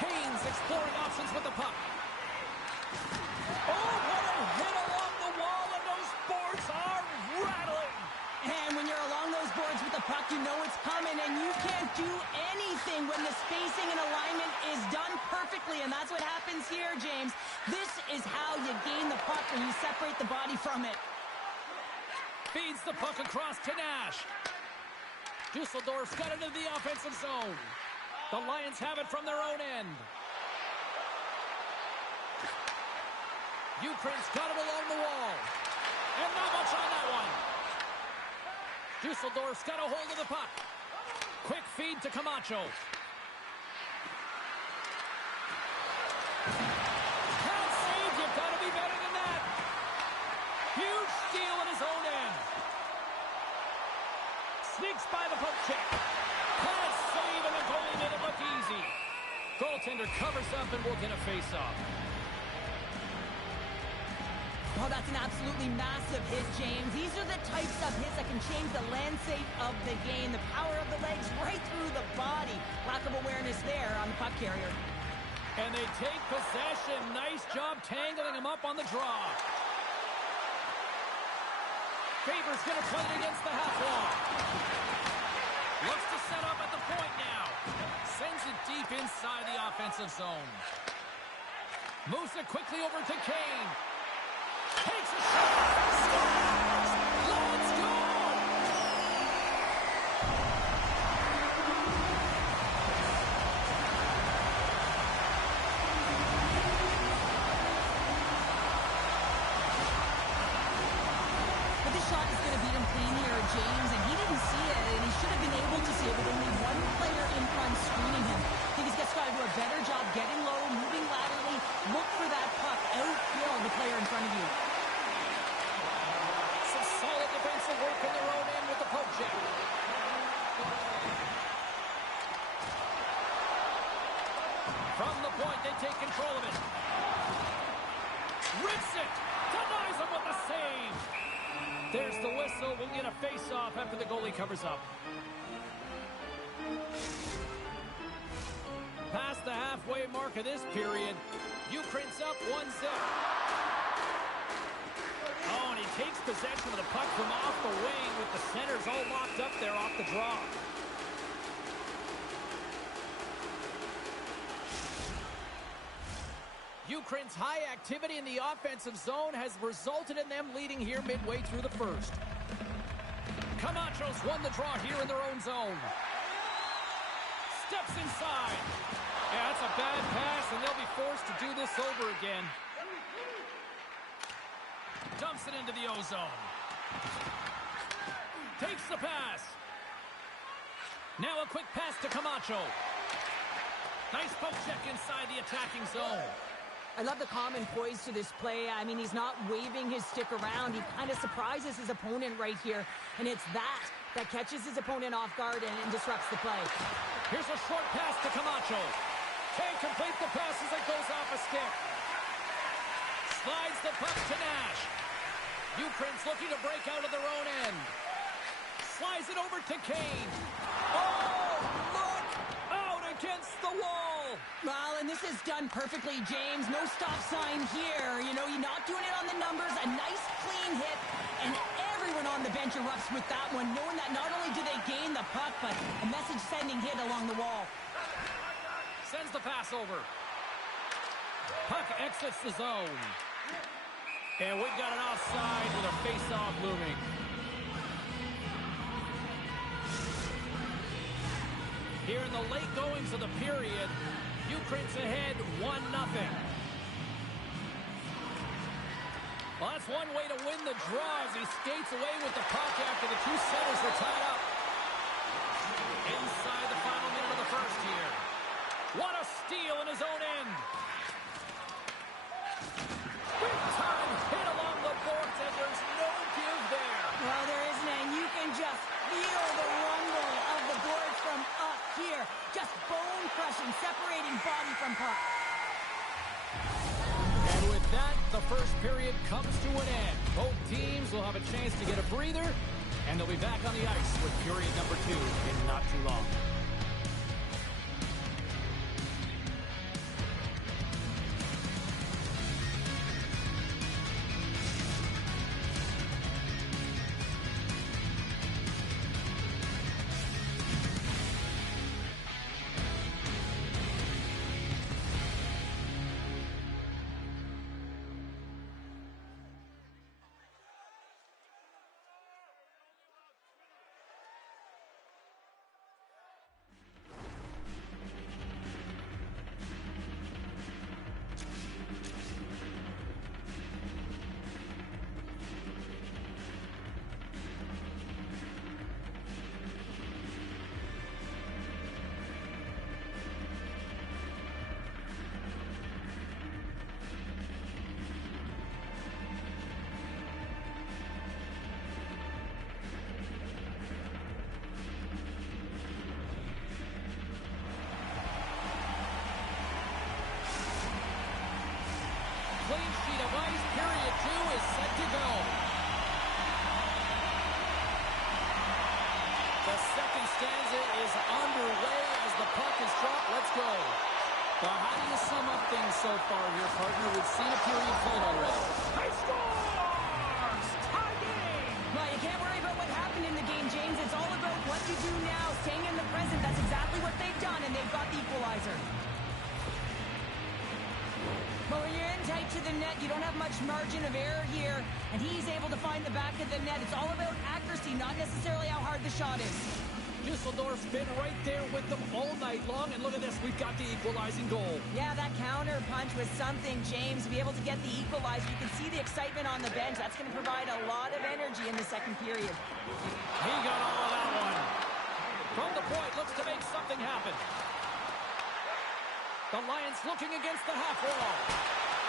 Kane's exploring options with the puck. Oh, what a hit along the wall, and those boards are rattling. And when you're along those boards with the puck, you know it's coming, and you can't do anything when the spacing and alignment is done perfectly, and that's what happens here, James. This is how you gain the puck when you separate the body from it. Feeds the puck across to Nash. Dusseldorf's got it into the offensive zone. The Lions have it from their own end. Ukraine's got it along the wall. And not much on that one. Dusseldorf's got a hold of the puck. Quick feed to Camacho. Can't save. You've got to be better than that. Huge steal in his own end. Sneaks by the poke check. Can't save, and the goalie made it look easy. Goaltender covers up, and we'll get a face-off. Oh, that's an absolutely massive hit, James. These are the types of hits that can change the landscape of the game. The power of the legs right through the body. Lack of awareness there on the puck carrier. And they take possession. Nice job tangling him up on the draw. Faber's going to play it against the half wall. Looks to set up at the point now. Sends it deep inside the offensive zone. Moves it quickly over to Kane. Takes a shot. Scores! Let's go! But this shot is going to beat him clean here, James, and he didn't see it, and he should have been able to see it with only one player in front screening him. I think he's got to do a better job getting low, moving laterally. Look for that puck. Outfield the player in front of you. Some solid defensive work in their own end with the poke check. From the point, they take control of it. Rips it. Denies him with the save. There's the whistle. We'll get a face-off after the goalie covers up. Past the halfway mark of this period, Ukraine's up 1-0. Oh, and he takes possession of the puck from off the wing with the centers all locked up there off the draw. Ukraine's high activity in the offensive zone has resulted in them leading here midway through the first. Camacho's won the draw here in their own zone. Steps inside. Yeah, that's a bad pass, and they'll be forced to do this over again. Dumps it into the O-zone. Takes the pass. Now a quick pass to Camacho. Nice poke check inside the attacking zone. I love the calm and poise to this play. I mean, he's not waving his stick around. He kind of surprises his opponent right here, and it's that catches his opponent off guard and disrupts the play. Here's a short pass to Camacho. Can't complete the pass as it goes off a stick. Slides the puck to Nash. Ukraine's looking to break out of their own end. Slides it over to Kane. Oh, look! Out against the wall! Well, and this is done perfectly, James. No stop sign here. You know, you're not doing it on the numbers. A nice, clean hit, and everyone on the bench erupts with that one, knowing that not only do they gain the puck, but a message-sending hit along the wall. Sends the pass over. Puck exits the zone. And we've got an offside with a face-off looming. the late goings of the period. Ukraine's ahead 1-0. Well, that's one way to win the draw as he skates away with the puck after the two centers were tied up. Inside the final minute of the first here. What a steal in his own end. Big time hit along the boards, and there's no give there. Well, there isn't, and you can just feel the rumble of the boards from up here. Just bone crushing, separating body from puck. And with that, the first period comes to an end. Both teams will have a chance to get a breather, and they'll be back on the ice with period number 2 in not too long. Clean sheet of ice, period 2 is set to go. The second stanza is underway as the puck is dropped. Let's go. Well, how do you sum up things so far here, partner? We've seen a period played already. He scores! Tie game! Well, you can't worry about what happened in the game, James. It's all about what you do now, staying in the present. That's exactly what they've done, and they've got the equalizer. But when you're in tight to the net, you don't have much margin of error here, and he's able to find the back of the net. It's all about accuracy, not necessarily how hard the shot is. Dusseldorf's been right there with them all night long, and look at this, we've got the equalizing goal. Yeah, that counter punch was something, James. To be able to get the equalizer, you can see the excitement on the bench. That's going to provide a lot of energy in the second period. He got all of that one. From the point, looks to make something happen. The Lions looking against the half wall.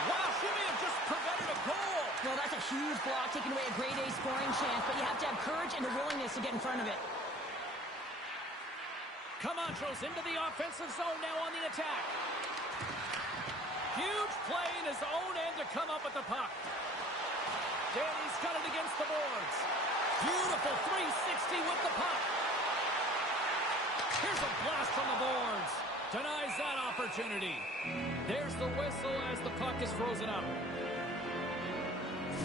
Wow, she may have just prevented a goal. Well, that's a huge block, taking away a grade A scoring chance, but you have to have courage and the willingness to get in front of it. Camacho's into the offensive zone now on the attack. Huge play in his own end to come up with the puck. Danny's got it against the boards. Beautiful 360 with the puck. Here's a blast from the boards. Denies that opportunity. There's the whistle as the puck is frozen up.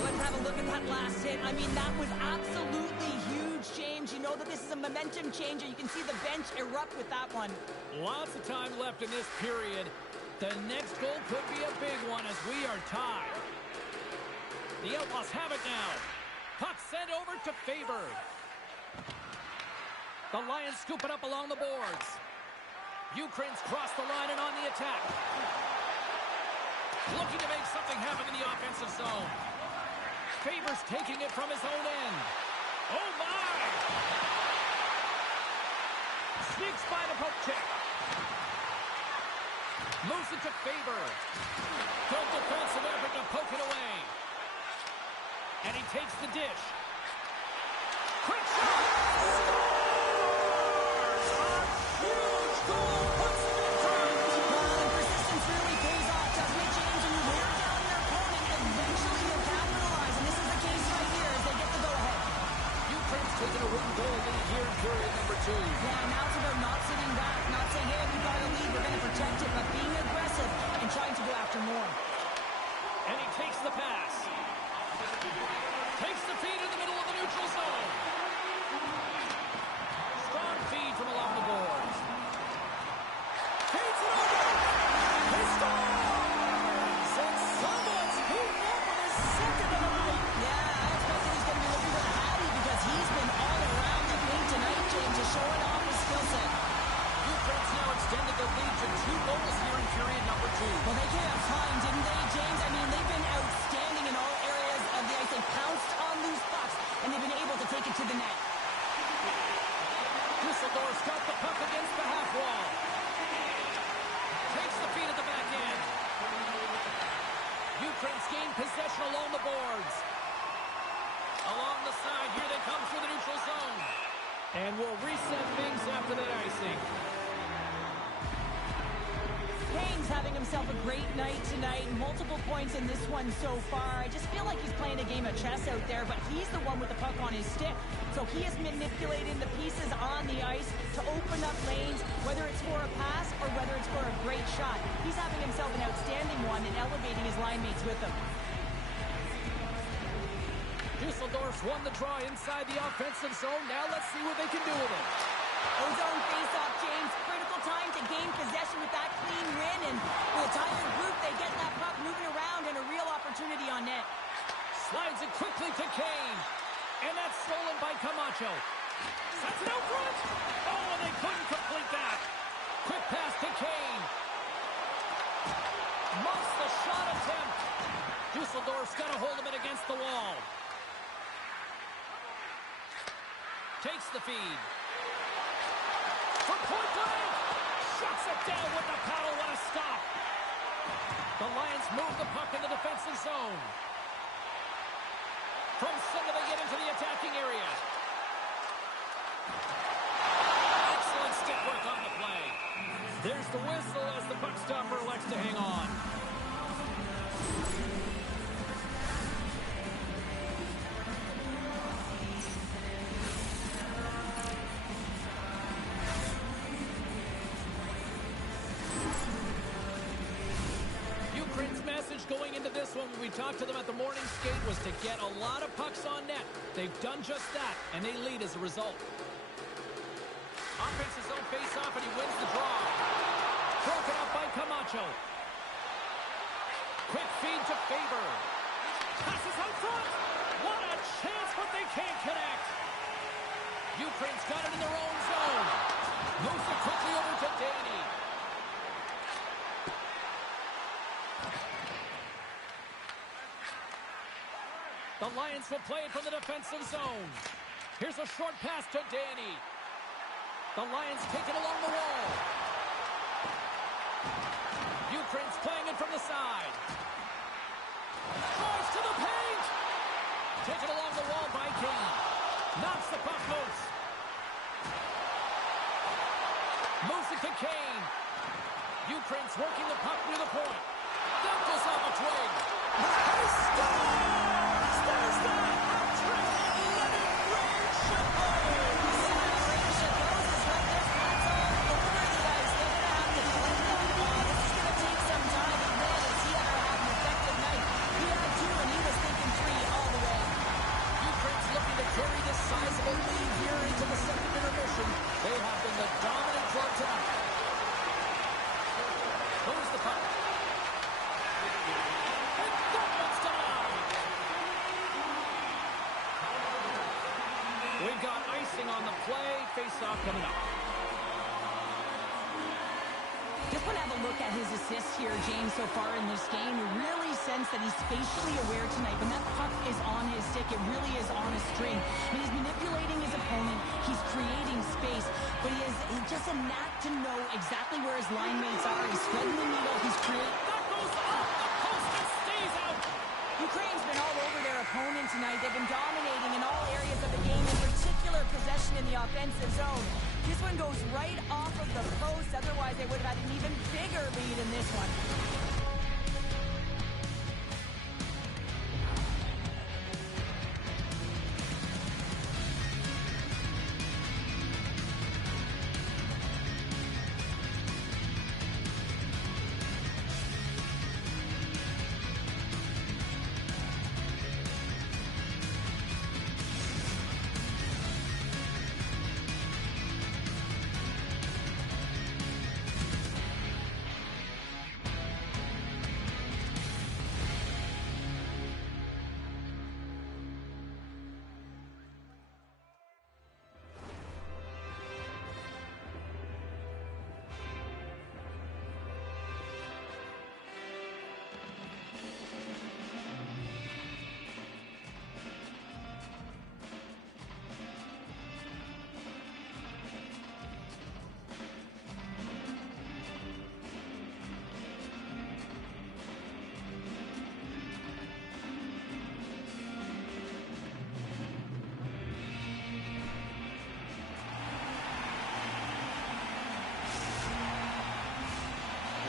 Let's have a look at that last hit. I mean, that was absolutely huge, James. You know that this is a momentum changer. You can see the bench erupt with that one. Lots of time left in this period. The next goal could be a big one as we are tied. The Outlaws have it now. Puck sent over to Faber. The Lions scoop it up along the boards. Ukraine's crossed the line and on the attack. Looking to make something happen in the offensive zone. Faber's taking it from his own end. Oh, my! Sneaks by the poke check. Moves it to Faber. Good defensive effort to poke it away. And he takes the dish. Quick shot! Huge goal puts him in front. Well, the persistence really pays off, doesn't it, James? When you wear down your opponent, eventually you'll capitalize, and this is the case right here as they get the go-ahead. Ukraine's taking a wooden goal lead here in period number 2. Yeah, now it's about not sitting back, not saying, hey, we got a lead, we're going to protect it, but being aggressive and trying to go after more. And he takes the pass. Takes the feed in the middle of the neutral zone. Strong feed from along the boards. Feeds it over. He scores! And someone's heating up with his second of the night. Yeah, I expect that he's going to be looking for the Hattie because he's been all around the paint tonight, James, just showing off his skill set. Ukraine's the side. Here they come through the neutral zone. And we'll reset things after that icing. Kane's having himself a great night tonight. Multiple points in this one so far. I just feel like he's playing a game of chess out there, but he's the one with the puck on his stick. So he is manipulating the pieces on the ice to open up lanes, whether it's for a pass or whether it's for a great shot. He's having himself an outstanding one and elevating his line mates with him. Düsseldorf's won the draw inside the offensive zone. Now let's see what they can do with it. Ozone face-off, James. Critical time to gain possession with that clean win. And for the entire group, they get that puck moving around and a real opportunity on net. Slides it quickly to Kane. And that's stolen by Camacho. Sets it out front. Oh, and they couldn't complete that. Quick pass to Kane. Muffs the shot attempt. Düsseldorf's got a hold of it against the wall. Takes the feed. For point blank. Shuts it down with the paddle. What a stop. The Lions move the puck in the defensive zone. From center they get into the attacking area. Excellent stick work on the play. There's the whistle as the puck stopper elects to hang on. Ukraine's message going into this one when we talked to them at the morning skate was to get a lot of pucks on net. They've done just that, and they lead as a result. Offense's own face-off, and he wins the draw. Broken up by Camacho. Quick feed to Faber. Passes out front. What a chance, but they can't connect. Ukraine's got it in their own zone. Moves it quickly over to Danny. The Lions will play it from the defensive zone. Here's a short pass to Danny. The Lions take it along the wall. Ukraine's playing it from the side. Drives to the paint. Taken along the wall by Kane. Knocks the puck loose. Moves it to Kane. Ukraine's working the puck near the point. That goes off a twig. Carry this sizable lead here into the second intermission. They have been the dominant club tonight. Moves the puck. And that one's denied. We've got icing on the play. Face-off coming up. Just want to have a look at his assists here, James, so far in this game. You really sense that he's spatially aware tonight. When that puck is on his stick, it really is on a string. I mean, he's manipulating his opponent. He's creating space. But he has just a knack to know exactly where his line mates are. He's threading the needle. He's creating... That goes off the post and stays out. Ukraine's been all over their opponent tonight. They've been dominating in all areas of the game, in particular possession in the offensive zone. This one goes right off of the post. Otherwise, they would have had an even bigger lead in this one.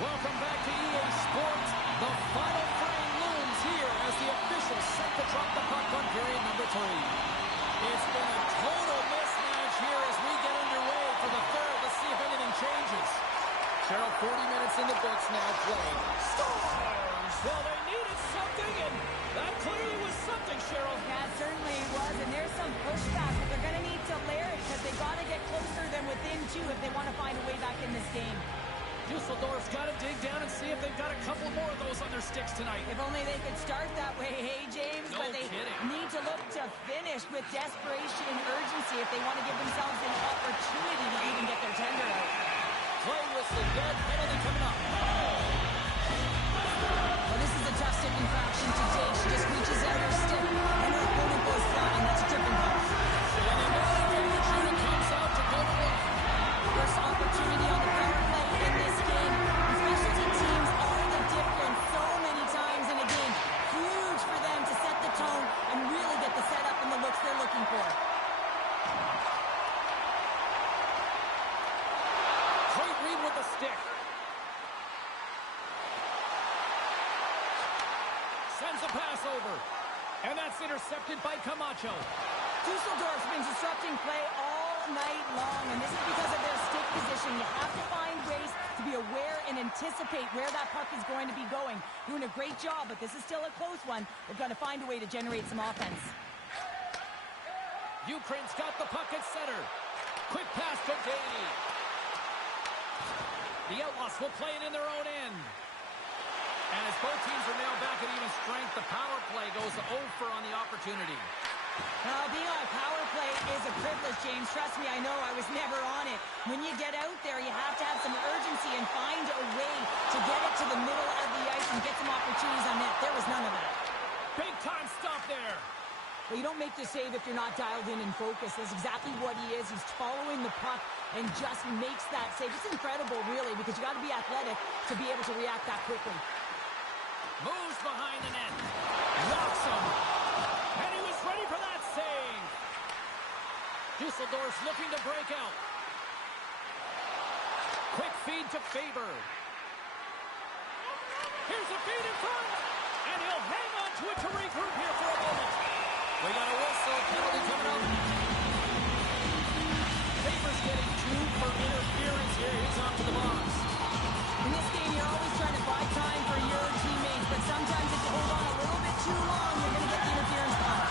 Welcome back to EA Sports. The final frame looms here as the officials set to drop the puck on period number 3. It's been a total mismatch here as we get underway for the third. Let's see if anything changes. Cheryl, 40 minutes in the books now playing. Stars! Well, they needed something, and that clearly was something, Cheryl. Yeah, it certainly was, and there's some pushback, but they're going to need to layer it because they've got to get closer than within 2 if they want to find a way back in this game. Dusseldorf's got to dig down and see if they've got a couple more of those on their sticks tonight. If only they could start that way, hey, James? No but they kidding. need to look to finish with desperation and urgency if they want to give themselves an opportunity to even get their tender out. Play whistle dead, penalty coming up. Well, this is a tough stick infraction to take. She just reaches out her stick, and her opponent goes flying. That's a tripping ball. And the advantage unit comes out to go to work. First opportunity on the power play in this game. And specialty teams are the difference so many times in a game. Huge for them to set the tone and really get the setup and the looks they're looking for. Great read with the stick. Sends a pass over. And that's intercepted by Camacho. Dusseldorf's been disrupting play all night long, and this is because of their stick position. You have to find ways to be aware and anticipate where that puck is going to be going. Doing a great job, but this is still a close one. They've got to find a way to generate some offense. Ukraine's got the puck at center. Quick pass to Daney. The Outlaws will play it in their own end. And as both teams are now back at even strength, the power play goes 0 for on the opportunity. Now, being on a power play is a privilege, James. Trust me, I know. I was never on it. When you get out there, you have to have some urgency and find a way to get it to the middle of the ice and get some opportunities on net. There was none of that. Big time stop there. Well, you don't make the save if you're not dialed in and focused. That's exactly what he is. He's following the puck and just makes that save. It's incredible, really, because you got to be athletic to be able to react that quickly. Moves behind the net. Knocks him. And he was ready for that save. Dusseldorf's looking to break out. Quick feed to Faber. Here's a feed in front. And he'll hang on to it to regroup here for a moment. We got a whistle. Penalty coming up. Faber's getting 2 for interference here. He's off to the box. In this game, you're always trying to buy time for your teammates, but sometimes if you hold on a little bit too long, you're going to get the interference call.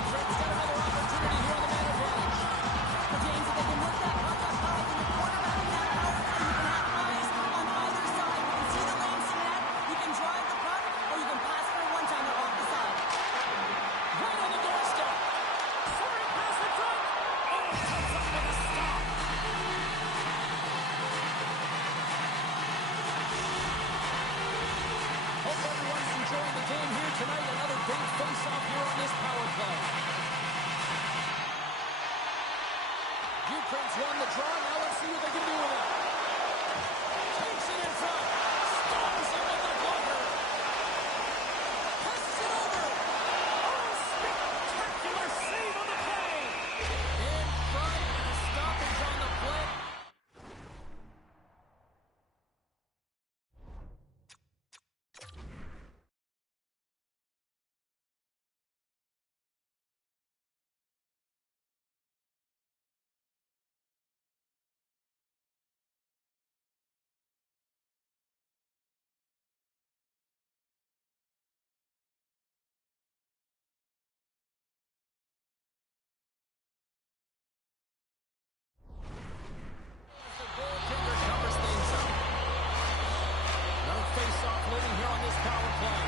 Ukraine's got another opportunity here on the man advantage. But James, if they can work that puck up high from the quarterback in that power play, you can have eyes on either side. You can see the lanes in net, you can drive the puck, or you can pass for a one-timer off the side. Right on the doorstep. Somebody pass in front. Oh, it comes up with a stop. Hope everyone's enjoying the game here tonight. Another great face-off here on this power play. Ukraine's won the draw. Now let's see what they can do with it. Takes it in front. Stops him with the blocker. Passes it over. Oh, spectacular save on the play. In front and a stoppage on the play. The goaltender covers things up. Another face-off living here on this power play.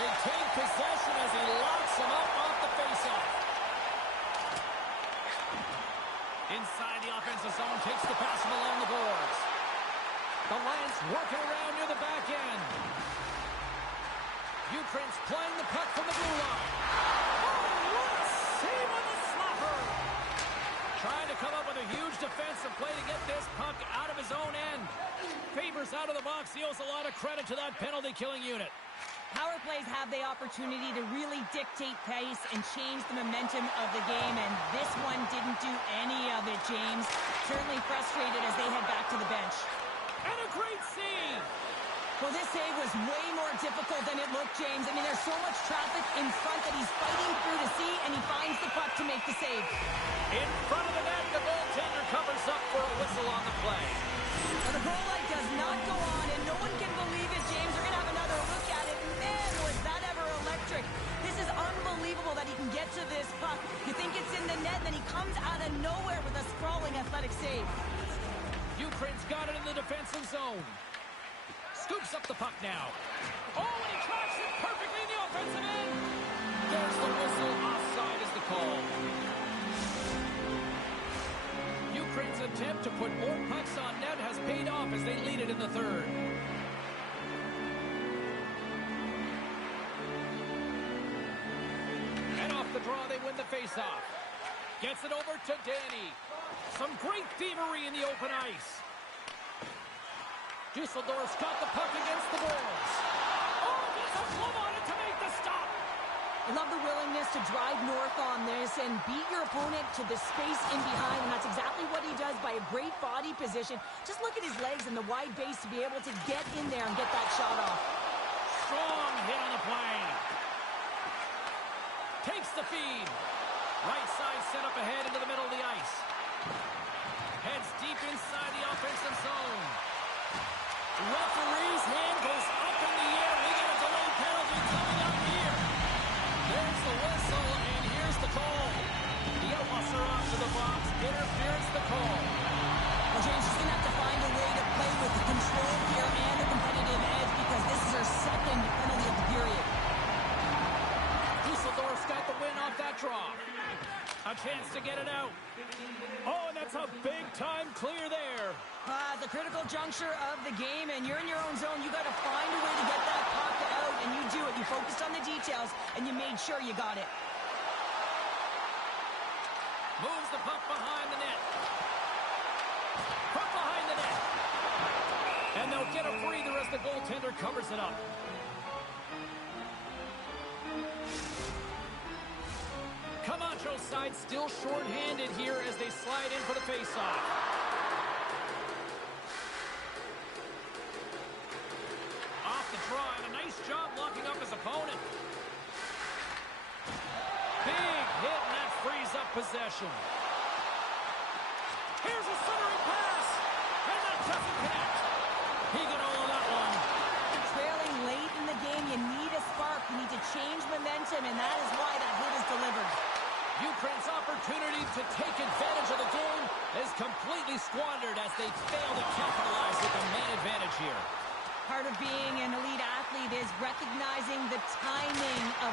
They take possession as he locks him up off the face-off. Inside the offensive zone, takes the pass from along the boards. The Lance working around near the back end. Ukraine's playing the puck from the blue line. Oh, what a save on the slapper! Trying to come up with a huge defensive play to get this puck out of his own end. Faber's out of the box. He owes a lot of credit to that penalty-killing unit. Power plays have the opportunity to really dictate pace and change the momentum of the game, and this one didn't do any of it, James. Certainly frustrated as they head back to the bench. And a great save! Well, this save was way more difficult than it looked, James. I mean, there's so much traffic in front that he's fighting through to see, and he finds the puck to make the save. In front of the net, the goaltender covers up for a whistle on the play. Now, the goal light does not go on, and no one can believe it, James. We're going to have another look at it. Man, was that ever electric. This is unbelievable that he can get to this puck. You think it's in the net, then he comes out of nowhere with a sprawling athletic save. Ukraine's got it in the defensive zone. Scoops up the puck now. Oh, and he tracks it perfectly in the offensive end. There's the whistle. Offside is the call. Ukraine's attempt to put more pucks on net has paid off as they lead it in the third. And off the draw, they win the faceoff. Gets it over to Danny. Some great thievery in the open ice. Dusseldorf's got the puck against the boards. Oh, gets a glove on it to make the stop. I love the willingness to drive north on this and beat your opponent to the space in behind, and that's exactly what he does by a great body position. Just look at his legs and the wide base to be able to get in there and get that shot off. Strong hit on the play. Takes the feed. Right side set up ahead into the middle of the ice. Heads deep inside the offensive zone. Referee's hand goes up in the air. We get a delayed penalty coming up here. There's the whistle, and here's the call. The Outlaws are off to the box. Interference the call. Well, James is going to have to find a way to play with the control here and a competitive edge because this is our second penalty of the period. Dusseldorf's got the win off that draw. A chance to get it out. Oh, and that's a big-time clear there. The critical juncture of the game, and you're in your own zone. You got to find a way to get that puck out, and you do it. You focused on the details, and you made sure you got it. Moves the puck behind the net. Puck behind the net. And they'll get a breather as the goaltender covers it up. Camacho's side still short-handed here as they slide in for the face-off. Off the draw, and a nice job locking up his opponent. Big hit, and that frees up possession. Here's a centering pass, and that doesn't connect. He got all of that one. Trailing late in the game, you need a spark. You need to change momentum, and that is why that hit is delivered. Ukraine's opportunity to take advantage of the game is completely squandered as they fail to capitalize with the man advantage here. Part of being an elite athlete is recognizing the timing of...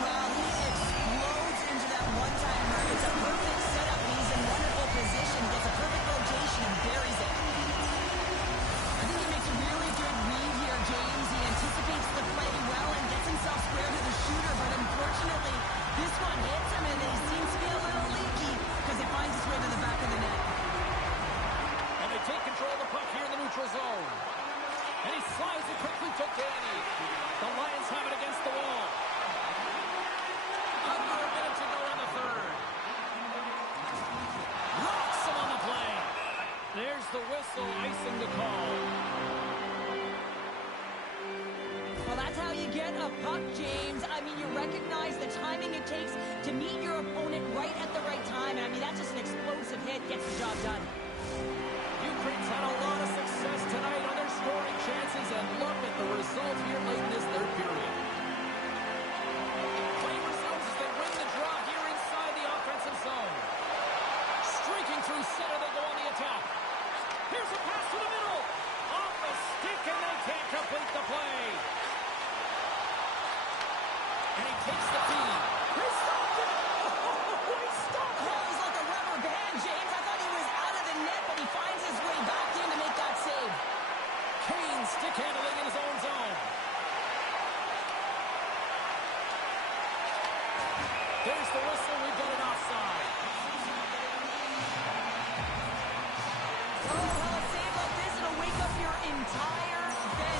Well, he explodes into that one-timer. It's a perfect setup, and he's in wonderful position. Gets a perfect rotation and buries it. I think he makes a really good read here, James. He anticipates the play well and gets himself square to the shooter, but unfortunately, this one hits him, and he seems to be a little leaky because it finds its way to the back of the net. And they take control of the puck here in the neutral zone. And he slides it quickly to Danny. The Lions have it against the wall. Under a minute to go in the third. Rocks him on the play. There's the whistle, icing the call. Well, that's how you get a puck, James. I mean, you recognize the timing it takes to meet your opponent right at the right time. And I mean, that's just an explosive hit, gets the job done. Ukraine's had a lot of success tonight on their scoring chances, and look at the result here late in this third period. Play resumes as they win the draw here inside the offensive zone. Streaking through center, they go on the attack. Here's a pass to the middle. Off the stick, and they can't complete the play. And he takes the feed. He stopped it! Oh, he stopped it! Oh, he's like a rubber band, James. I thought he was out of the net, but he finds his way back in to make that save. Kane stick handling in his own zone. There's the whistle. We've got an offside. Oh, well, a save like this, it'll wake up your entire bench.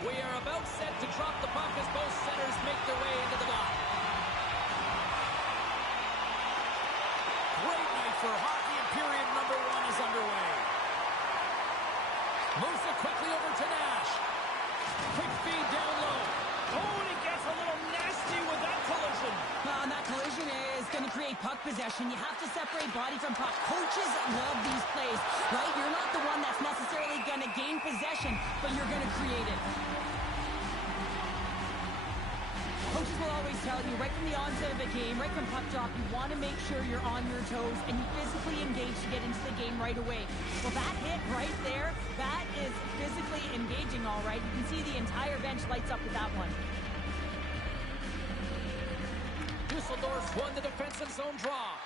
We are about set to drop the puck as both centers make their way into the dot. Great night for hockey, and period number 1 is underway. Moves it quickly over to Nash. Quick feed down low. Oh, and he gets a little nasty with that collision. And that collision is going to create puck possession. You have to separate body from puck. Coaches love these plays, right? You're not the one that's necessarily going to gain possession, but you're going to create it. Coaches will always tell you, right from the onset of a game, right from puck drop, you want to make sure you're on your toes and you physically engage to get into the game right away. Well, that hit right there, that is physically engaging, all right. You can see the entire bench lights up with that one. Düsseldorf's won the defensive zone draw.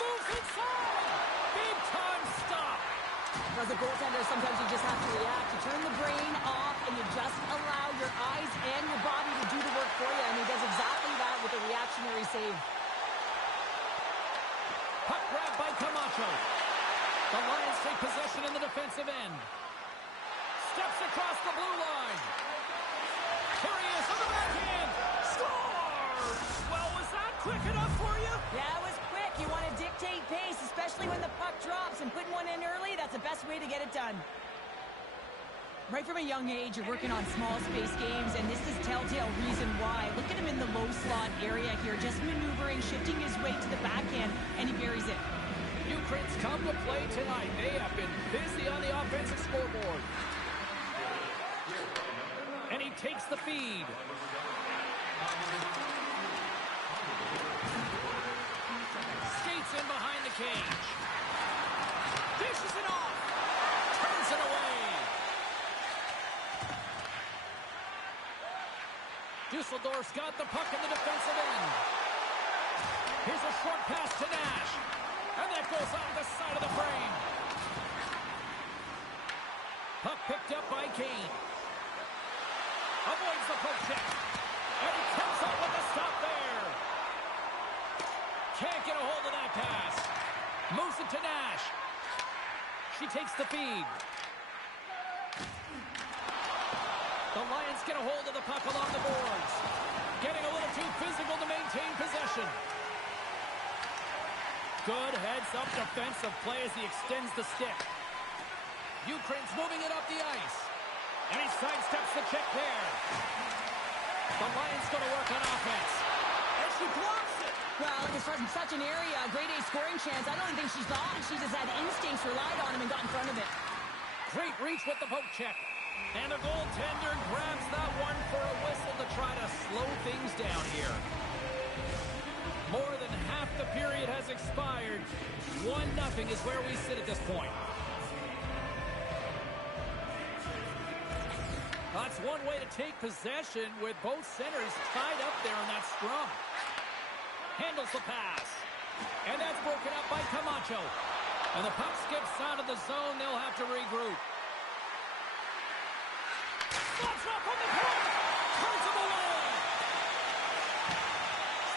Moves inside! Big time stop! As a goaltender, sometimes you just have to react. You turn the brain off and you just allow your eyes and your body to do the work for you, and he does exactly that with a reactionary save. Puck grab by Camacho. The Lions take possession in the defensive end. Steps across the blue line. Here he is on the backhand. Scores! Well, was that quick enough for you? Yeah, it was quick. You want to dictate pace, especially when the puck drops, and putting one in early, that's the best way to get it done. Right from a young age, you're working on small space games, and this is telltale reason why. Look at him in the low slot area here, just maneuvering, shifting his way to the backhand, and he buries it. Ukraine's come to play tonight. They have been busy on the offensive scoreboard. And he takes the feed. Skates in behind the cage. Dishes it off. Turns it away. Düsseldorf's got the puck in the defensive end. Here's a short pass to Nash. And that goes out the side of the frame. Puck picked up by Kane. Avoids the poke check. And he comes up with a stop there. Can't get a hold of that pass. Moves it to Nash. She takes the feed. The Lions get a hold of the puck along the boards. Getting a little too physical to maintain possession. Good heads-up defensive play as he extends the stick. Ukraine's moving it up the ice. And he sidesteps the check there. The Lions going to work on offense. And she blocks it. Well, it's from such an area, a grade A scoring chance. I don't think she's thought. She just had instincts, relied on him, and got in front of it. Great reach with the poke check. And the goaltender grabs that one for a whistle to try to slow things down here. More than half the period has expired. 1-0 is where we sit at this point. That's one way to take possession with both centers tied up there in that scrum. Handles the pass. And that's broken up by Camacho. And the puck skips out of the zone. They'll have to regroup. Slots up on the point. Turns him away.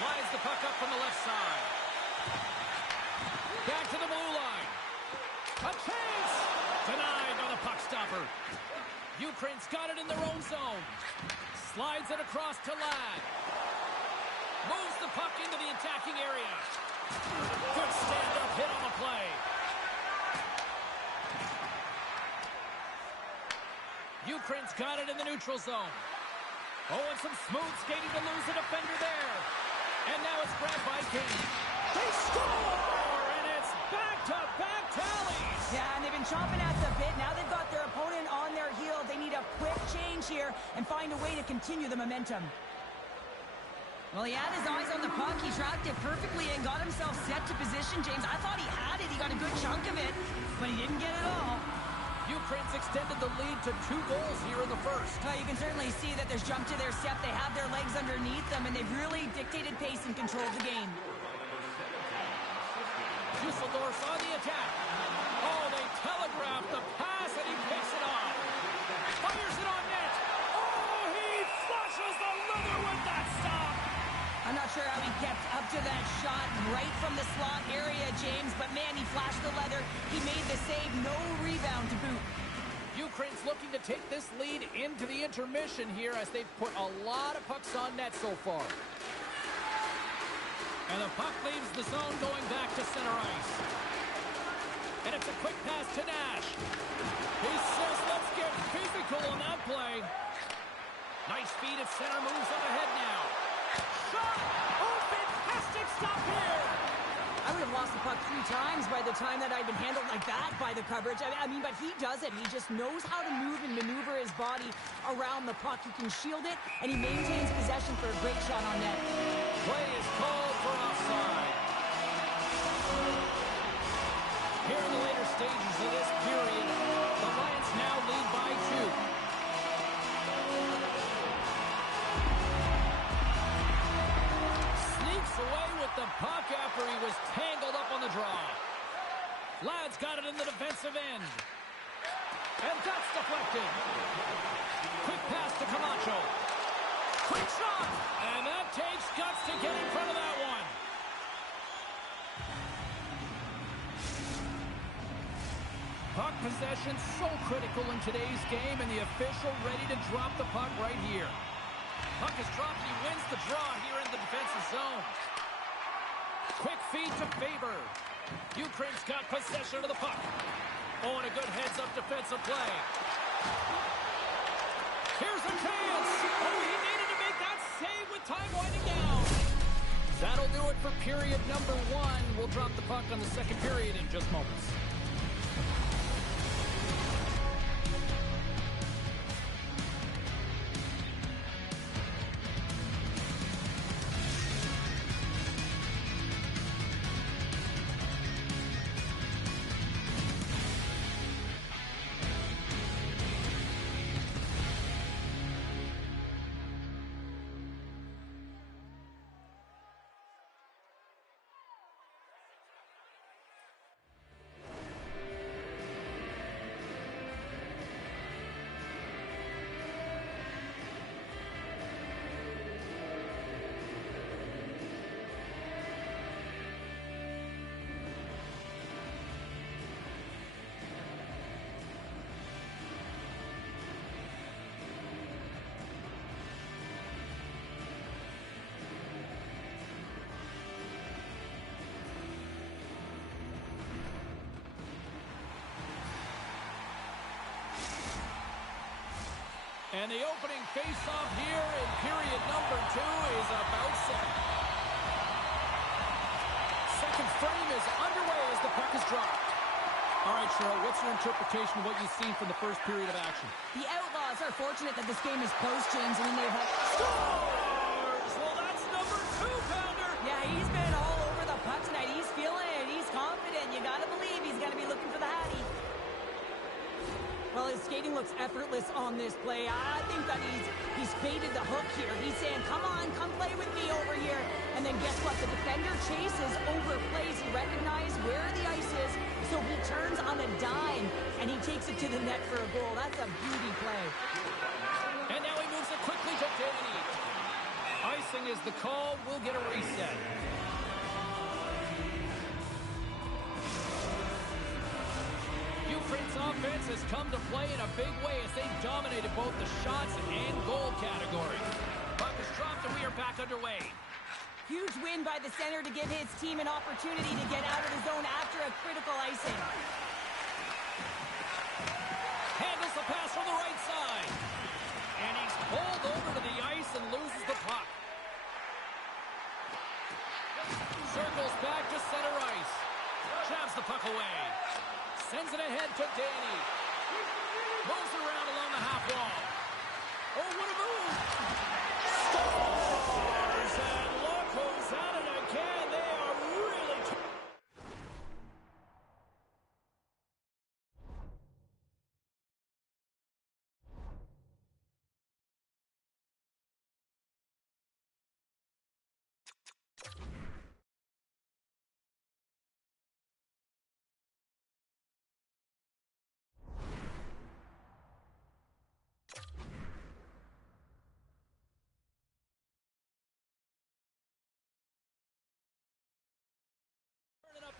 Slides the puck up from the left side. Back to the blue line. A chance. Denied by the puck stopper. Ukraine's got it in their own zone. Slides it across to Ladd. Moves the puck into the attacking area. Good stand-up hit on the play. Ukraine's got it in the neutral zone. Oh, and some smooth skating to lose a defender there. And now it's grabbed by Kane. They score! And it's back-to-back tallies! Yeah, and they've been chomping at the bit. Now they've got their opponent on their heel. They need a quick change here and find a way to continue the momentum. Well, he had his eyes on the puck. He tracked it perfectly and got himself set to position, James. I thought he had it. He got a good chunk of it, but he didn't get it all. Ukraine's extended the lead to 2 goals here in the first. You can certainly see that there's jump to their step. They have their legs underneath them, and they've really dictated pace and controlled the game. Düsseldorf's on the attack. Oh, they telegraph the pass, and he picks it off. Fires it on net. Oh, he flushes the leather with that stop. I'm not sure how he kept up to that shot right from the slot area, James, but man, he flashed the leather. He made the save, no rebound to boot. Ukraine's looking to take this lead into the intermission here as they've put a lot of pucks on net so far. And the puck leaves the zone going back to center ice. And it's a quick pass to Nash. He says, let's get physical on that play. Nice feed at center, moves up ahead now. Shot! Oh, fantastic stop here! I would have lost the puck 3 times by the time that I'd been handled like that by the coverage. I mean, but he does it. He just knows how to move and maneuver his body around the puck. He can shield it, and he maintains possession for a great shot on net. Play is called for offside. Here in the later stages of this period, the Lions now lead by 2. Away with the puck after he was tangled up on the draw. Ladd's got it in the defensive end. And that's deflected. Quick pass to Camacho. Quick shot. And that takes guts to get in front of that one. Puck possession so critical in today's game, and the official ready to drop the puck right here. Puck is dropped, and he wins the draw here in the defensive zone. Quick feed to Faber. Ukraine's got possession of the puck. Oh, and a good heads-up defensive play. Here's a chance. Oh, he needed to make that save with time winding down. That'll do it for period number 1. We'll drop the puck on the second period in just moments. And the opening face-off here in period number 2 is about set. Second frame is underway as the puck is dropped. All right, Cheryl, what's your interpretation of what you've seen from the first period of action? The Outlaws are fortunate that this game is close, James. I mean, they've had... Scores! Well, that's number 2-pounder. Yeah, he's been all over the puck tonight. He's feeling it. He's confident. You got to believe he's going to be looking for the Hattie. Well, his skating looks effortless on this play. I think that he's baited the hook here. He's saying, come on, come play with me over here. And then guess what? The defender chases, overplays. He recognizes where the ice is, so he turns on a dime, and he takes it to the net for a goal. That's a beauty play. And now he moves it quickly to Danny. Icing is the call. We'll get a reset. Ukraine's offense has come to play in a big way as they've dominated both the shots and goal category. Puck is dropped and we are back underway. Huge win by the center to give his team an opportunity to get out of the zone after a critical icing. Handles the pass from the right side. And he's pulled over to the ice and loses the puck. Circles back to center ice. Jabs the puck away. Sends it ahead to Danny. Moves around along the half wall. Oh, what a move! Scores! And look who's at it again. They are really...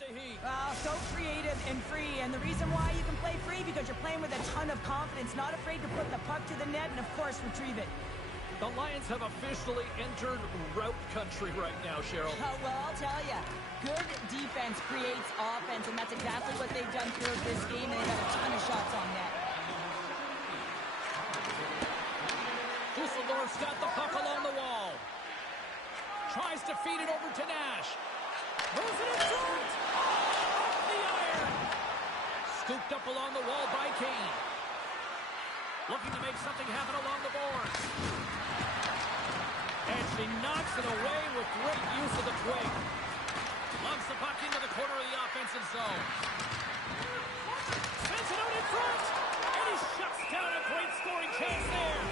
the Heat. So creative and free, and the reason why you can play free because you're playing with a ton of confidence, not afraid to put the puck to the net and, of course, retrieve it. The Lions have officially entered route country right now, Cheryl. Well, I'll tell you, good defense creates offense, and that's exactly what they've done throughout this game, and they've got a ton of shots on net. Dusseldorf's got the puck along the wall. Tries to feed it over to Nash. Moves it in front. Off the iron. Scooped up along the wall by Kane. Looking to make something happen along the boards. And she knocks it away with great use of the twig. Lumps the puck into the corner of the offensive zone. Sends it out in front. And he shuts down a great scoring chance there.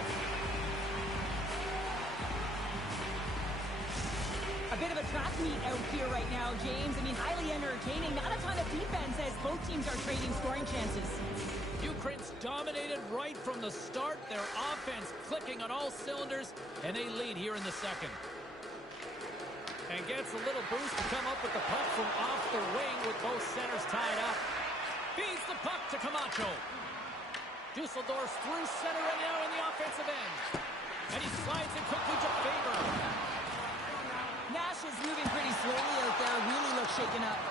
A bit of a track meet out here right now, James. I mean, highly entertaining. Not a ton of defense as both teams are trading scoring chances. Ukraine's dominated right from the start. Their offense clicking on all cylinders, and they lead here in the second. And gets a little boost to come up with the puck from off the wing with both centers tied up. Feeds the puck to Camacho. Dusseldorf's through center and now in the offensive end. And he slides it quickly to Faber. Nash is moving pretty slowly out there. Really looks shaken up.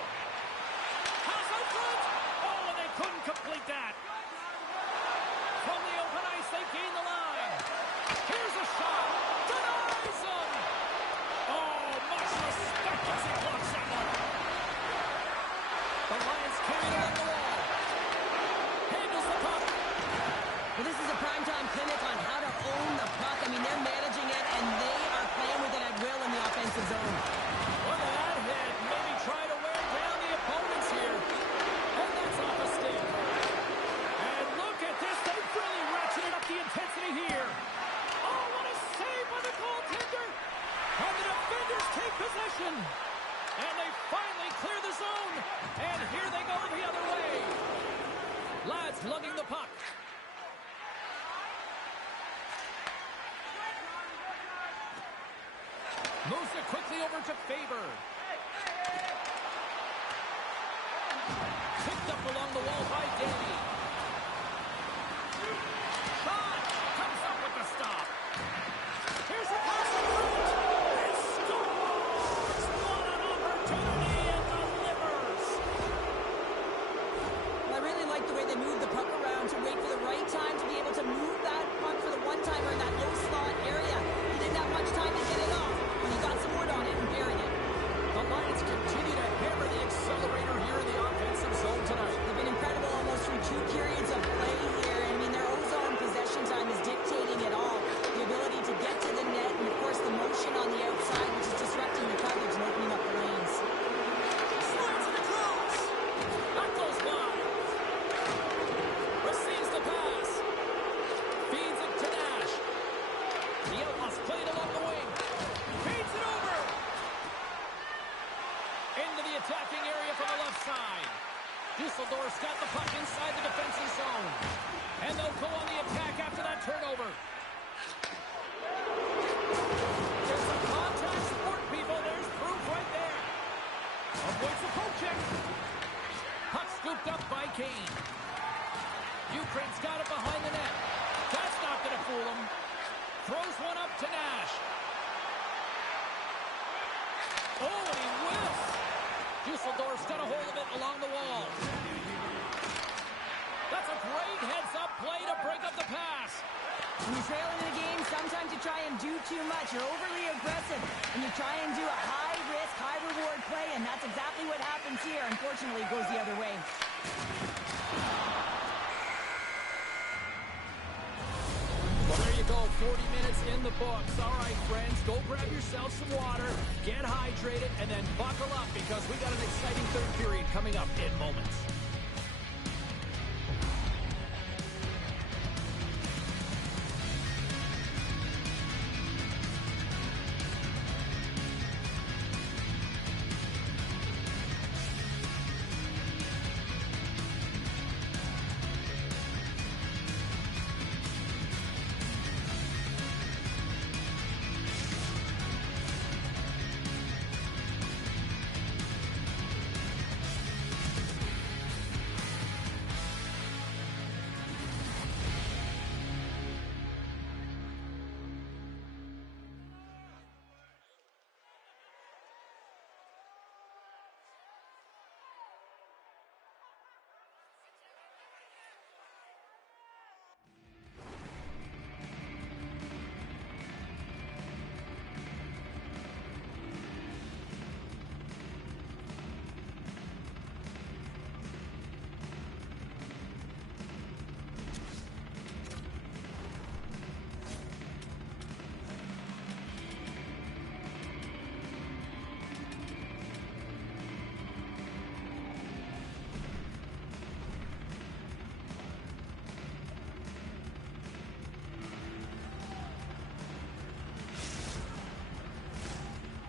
Pass out front. Oh, and they couldn't complete that. From the open ice, they gain the line. Here's a shot. Denies him. Oh, much respect as he blocks that one. The Lions carry it along the wall. Handles the puck. Well, this is a primetime clinic on how to own the puck. I mean, they're managing it, and they are playing with it at will in the offensive zone. Look at that hit. Maybe try to wear down the opponents here. And that's off a stick. And look at this. They've really ratcheted up the intensity here. Oh, what a save by the goaltender. And the defenders take possession. And they finally clear the zone. And here they go the other way. Lads lugging the puck. Moves it quickly over to Faber. Picked up along the wall by Danny. Shot! Comes up with the stop. Here's a pass in front. And scores! What an opportunity and delivers! Well, I really like the way they move the puck around to wait for the right time to be able to move that puck for the one-timer in that low slot area. He didn't have much time to get it off, but he got some wood on it and buried it. The Lions continue to hammer the accelerator here in the offensive zone tonight. They've been incredible almost through 2 periods of play here. I mean, their own possession time is dictating it all. The ability to get to the net and, of course, the motion on the outside, which is disrupting the coverage and opening up the lanes. Slides it across. That goes by. Receives the pass. Feeds it to Nash. The Outlaws played along the wing. Feeds it over. Into the attacking area from the left side. Dusseldorf's got the puck inside the defensive zone. And they'll go on the attack after that turnover. There's a contact sport, people. There's proof right there. Avoids the poke check. Puck scooped up by Kane. Ukraine's got it behind the net. That's not going to fool him. Throws one up to Nash. Oh, and he whiffs. Dusseldorf's got a hold of it along the wall. That's a great heads-up play to break up the pass. When you're trailing in a game, sometimes you try and do too much. You're overly aggressive, and you try and do a high-risk, high-reward play, and that's exactly what happens here. Unfortunately, it goes the other way. Well, there you go. 40 minutes in the books. All right, friends, go grab yourself some water, get hydrated, and then buckle up because we got an exciting third period coming up in moments.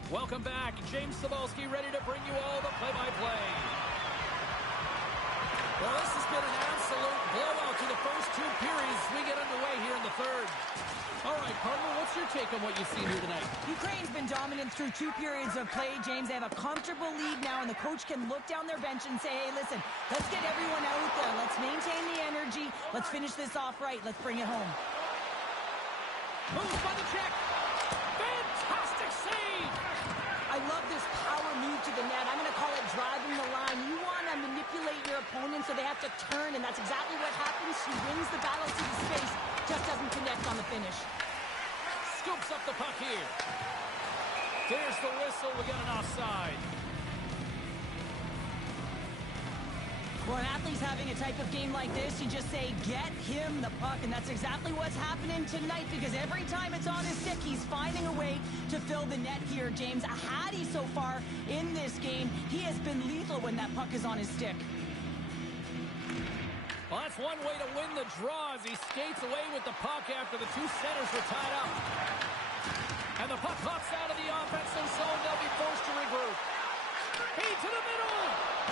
Welcome back. James Cebulski ready to bring you all the play-by-play. Well, this has been an absolute blowout to the first two periods. We get underway here in the third. All right, partner, what's your take on what you've seen here tonight? Ukraine's been dominant through 2 periods of play, James. They have a comfortable lead now, and the coach can look down their bench and say, hey, listen, let's get everyone out there. Let's maintain the energy. Let's finish this off right. Let's bring it home. Moves by the check. Fantastic save. I love this power move to the net. I'm going to call it driving the line. You want to manipulate your opponent so they have to turn, and that's exactly what happens. She wins the battle to the space, just doesn't connect on the finish. Scoops up the puck here. There's the whistle. We got an offside. When an athlete's having a type of game like this, you just say, get him the puck. And that's exactly what's happening tonight, because every time it's on his stick, he's finding a way to fill the net here, James. A Hattie so far in this game. He has been lethal when that puck is on his stick. Well, that's one way to win the draw as he skates away with the puck after the two centers were tied up. And the puck hops out of the offensive zone. They'll be forced to regroup. He to the middle,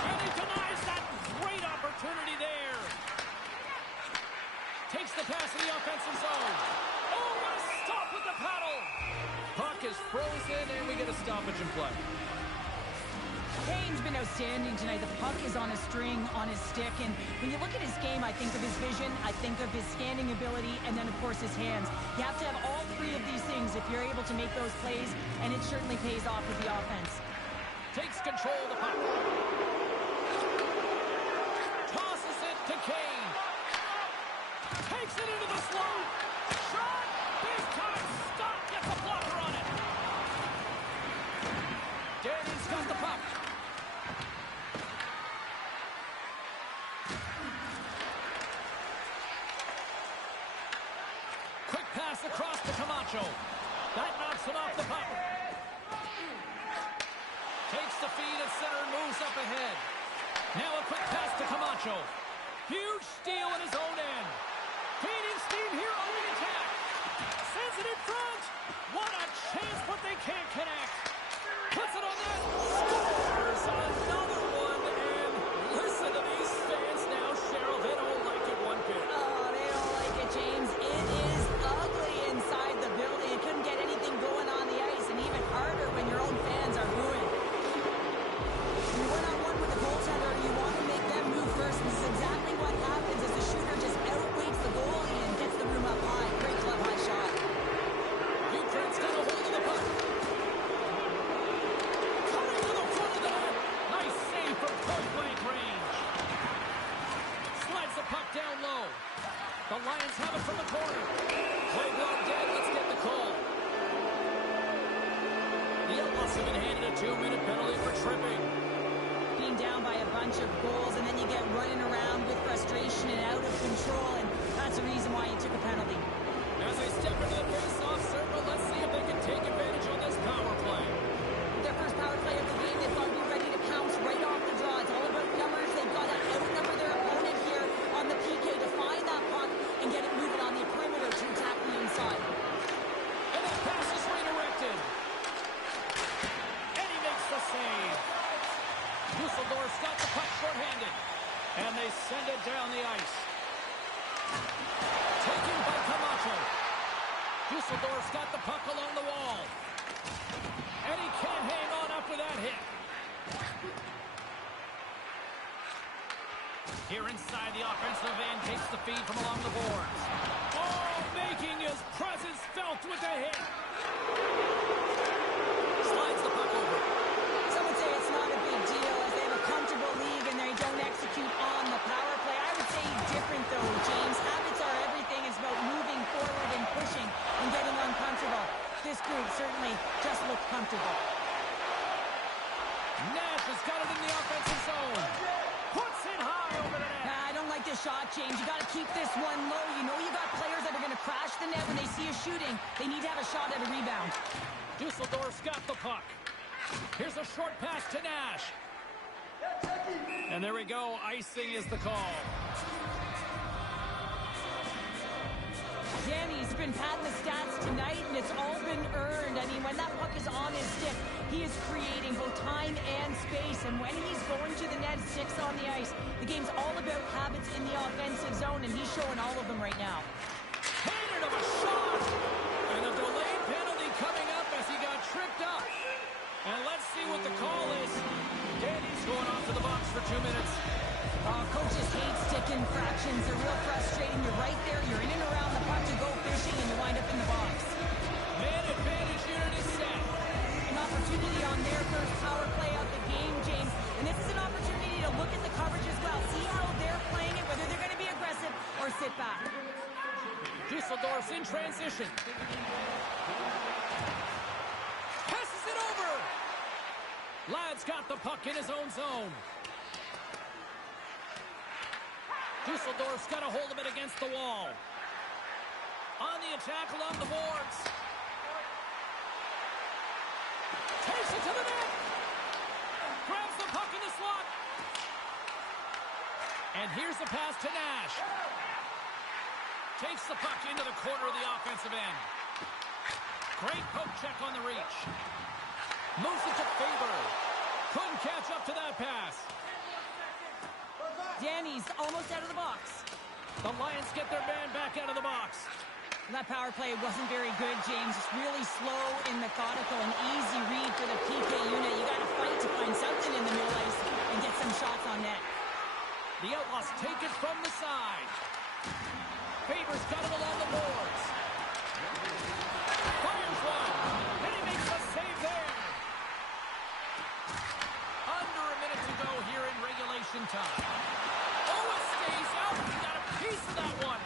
and he denies that great opportunity there. Takes the pass in the offensive zone. Oh, what a stop with the paddle. Puck is frozen, and we get a stoppage in play. Kane's been outstanding tonight. The puck is on a string, on his stick. And when you look at his game, I think of his vision, I think of his scanning ability, and then, of course, his hands. You have to have all three of these things if you're able to make those plays, and it certainly pays off with the offense. Takes control of the puck. Tosses it to Kane. Takes it into the slot. Shot. Big time. Stop. Gets a blocker on it. Danny's got the puck. Quick pass across to Camacho. That knocks him off the puck. Takes the feed at center and moves up ahead. Now a quick pass to Camacho. Huge steal in his own end. Gaining steam here on the attack. Sends it in front. What a chance, but they can't connect. Puts it on net. Scores another one. And listen to these fans now, Cheryl. They don't like it one bit. Oh, they don't like it, James. It is ugly inside the building. You couldn't get anything going on the ice, and even harder when your own fans are booing. You one-on-one with the goaltender, you want to make them move first. This is exactly what happens as the shooter just outweights the goalie and gets the room up high. Great club high shot. Ukraine's got a hold of the puck. Coming to the front of the net. Nice save from point-blank range. Slides the puck down low. The Lions have it from the corner. Play well dead. Let's get the call. The must have been handed a 2-minute penalty for tripping. Being down by a bunch of goals, and then you get running around with frustration and out of control, and that's the reason why you took a penalty. As they step into the face-off circle, let's see if they can take advantage on this power play. Their first power play of the game, they've got to be ready to pounce right off the draw. It's all about numbers. They've got to outnumber their opponent here on the PK to find that puck and get it moving on the perimeter to attack the inside. And that pass is redirected. And he makes the save. Dusseldorf's got the puck short-handed. And they send it down the ice. Taken by Camacho. Dusseldorf's got the puck along the wall. And he can't hang on after that hit. Here inside the offensive end, takes the feed from along the boards. Oh, making his presence felt with the hit. Slides the puck over. Some would say it's not a big deal as they have a comfortable league and they don't execute on the power play. I would say different though, James. Habits are everything. It's about moving forward and pushing and getting uncomfortable. This group certainly just looks comfortable. Nash has got it in the offensive zone. Puts it high over the net. I don't like this shot, James. You got to keep this one low. You know you got players that are going to crash the net when they see you shooting. They need to have a shot at a rebound. Dusseldorf's got the puck. Here's a short pass to Nash. And there we go. Icing is the call. Danny's been padding the stats tonight, and it's all been earned. I mean, when that puck is on on his stick. He is creating both time and space, and when he's going to the net, sticks on the ice, the game's all about habits in the offensive zone, and he's showing all of them right now. Hated of a shot! And a delayed penalty coming up as he got tripped up. And let's see what the call is. Danny's going off to the box for 2 minutes. Coaches hate stick infractions. They're real frustrating. You're right there. You're in and around the puck to go fishing, and you wind up in the box. Man advantage unit is set. An opportunity on their first power play of the game, James. And this is an opportunity to look at the coverage as well. See how they're playing it, whether they're going to be aggressive or sit back. Dusseldorf's in transition. Passes it over. Ladd's got the puck in his own zone. Dusseldorf's got a hold of it against the wall. On the attack along the boards. Takes it to the net. Grabs the puck in the slot. And here's the pass to Nash. Takes the puck into the corner of the offensive end. Great poke check on the reach. Moves it to Faber. Couldn't catch up to that pass. Danny's almost out of the box. The Lions get their man back out of the box. That power play wasn't very good, James. It's really slow and methodical, an easy read for the PK unit. You got to fight to find something in the middle ice and get some shots on net. The Outlaws take it from the side. Faber's got it along the boards. Fires one, and he makes a save there. Under a minute to go here in regulation time. Oh, it stays out. He got a piece of that one.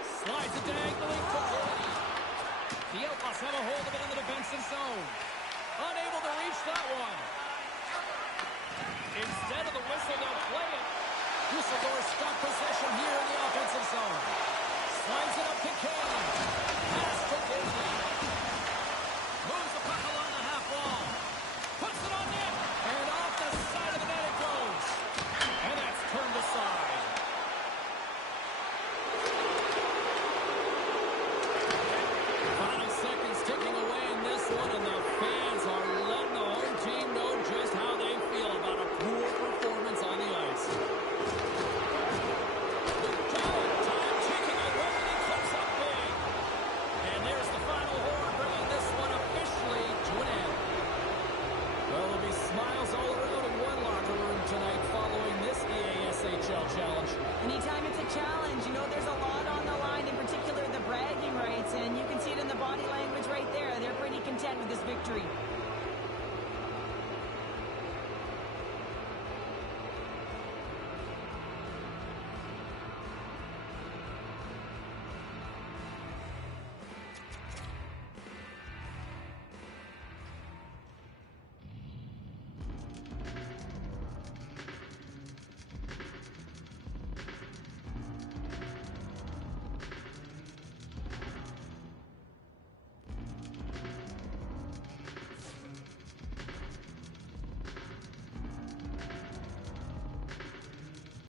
Slides it diagonally to Brody. The Outlaws have a hold of it in the defensive zone. Unable to reach that one. Instead of the whistle, they'll play it. Dusseldorf's got possession here in the offensive zone. Slides it up to Kane.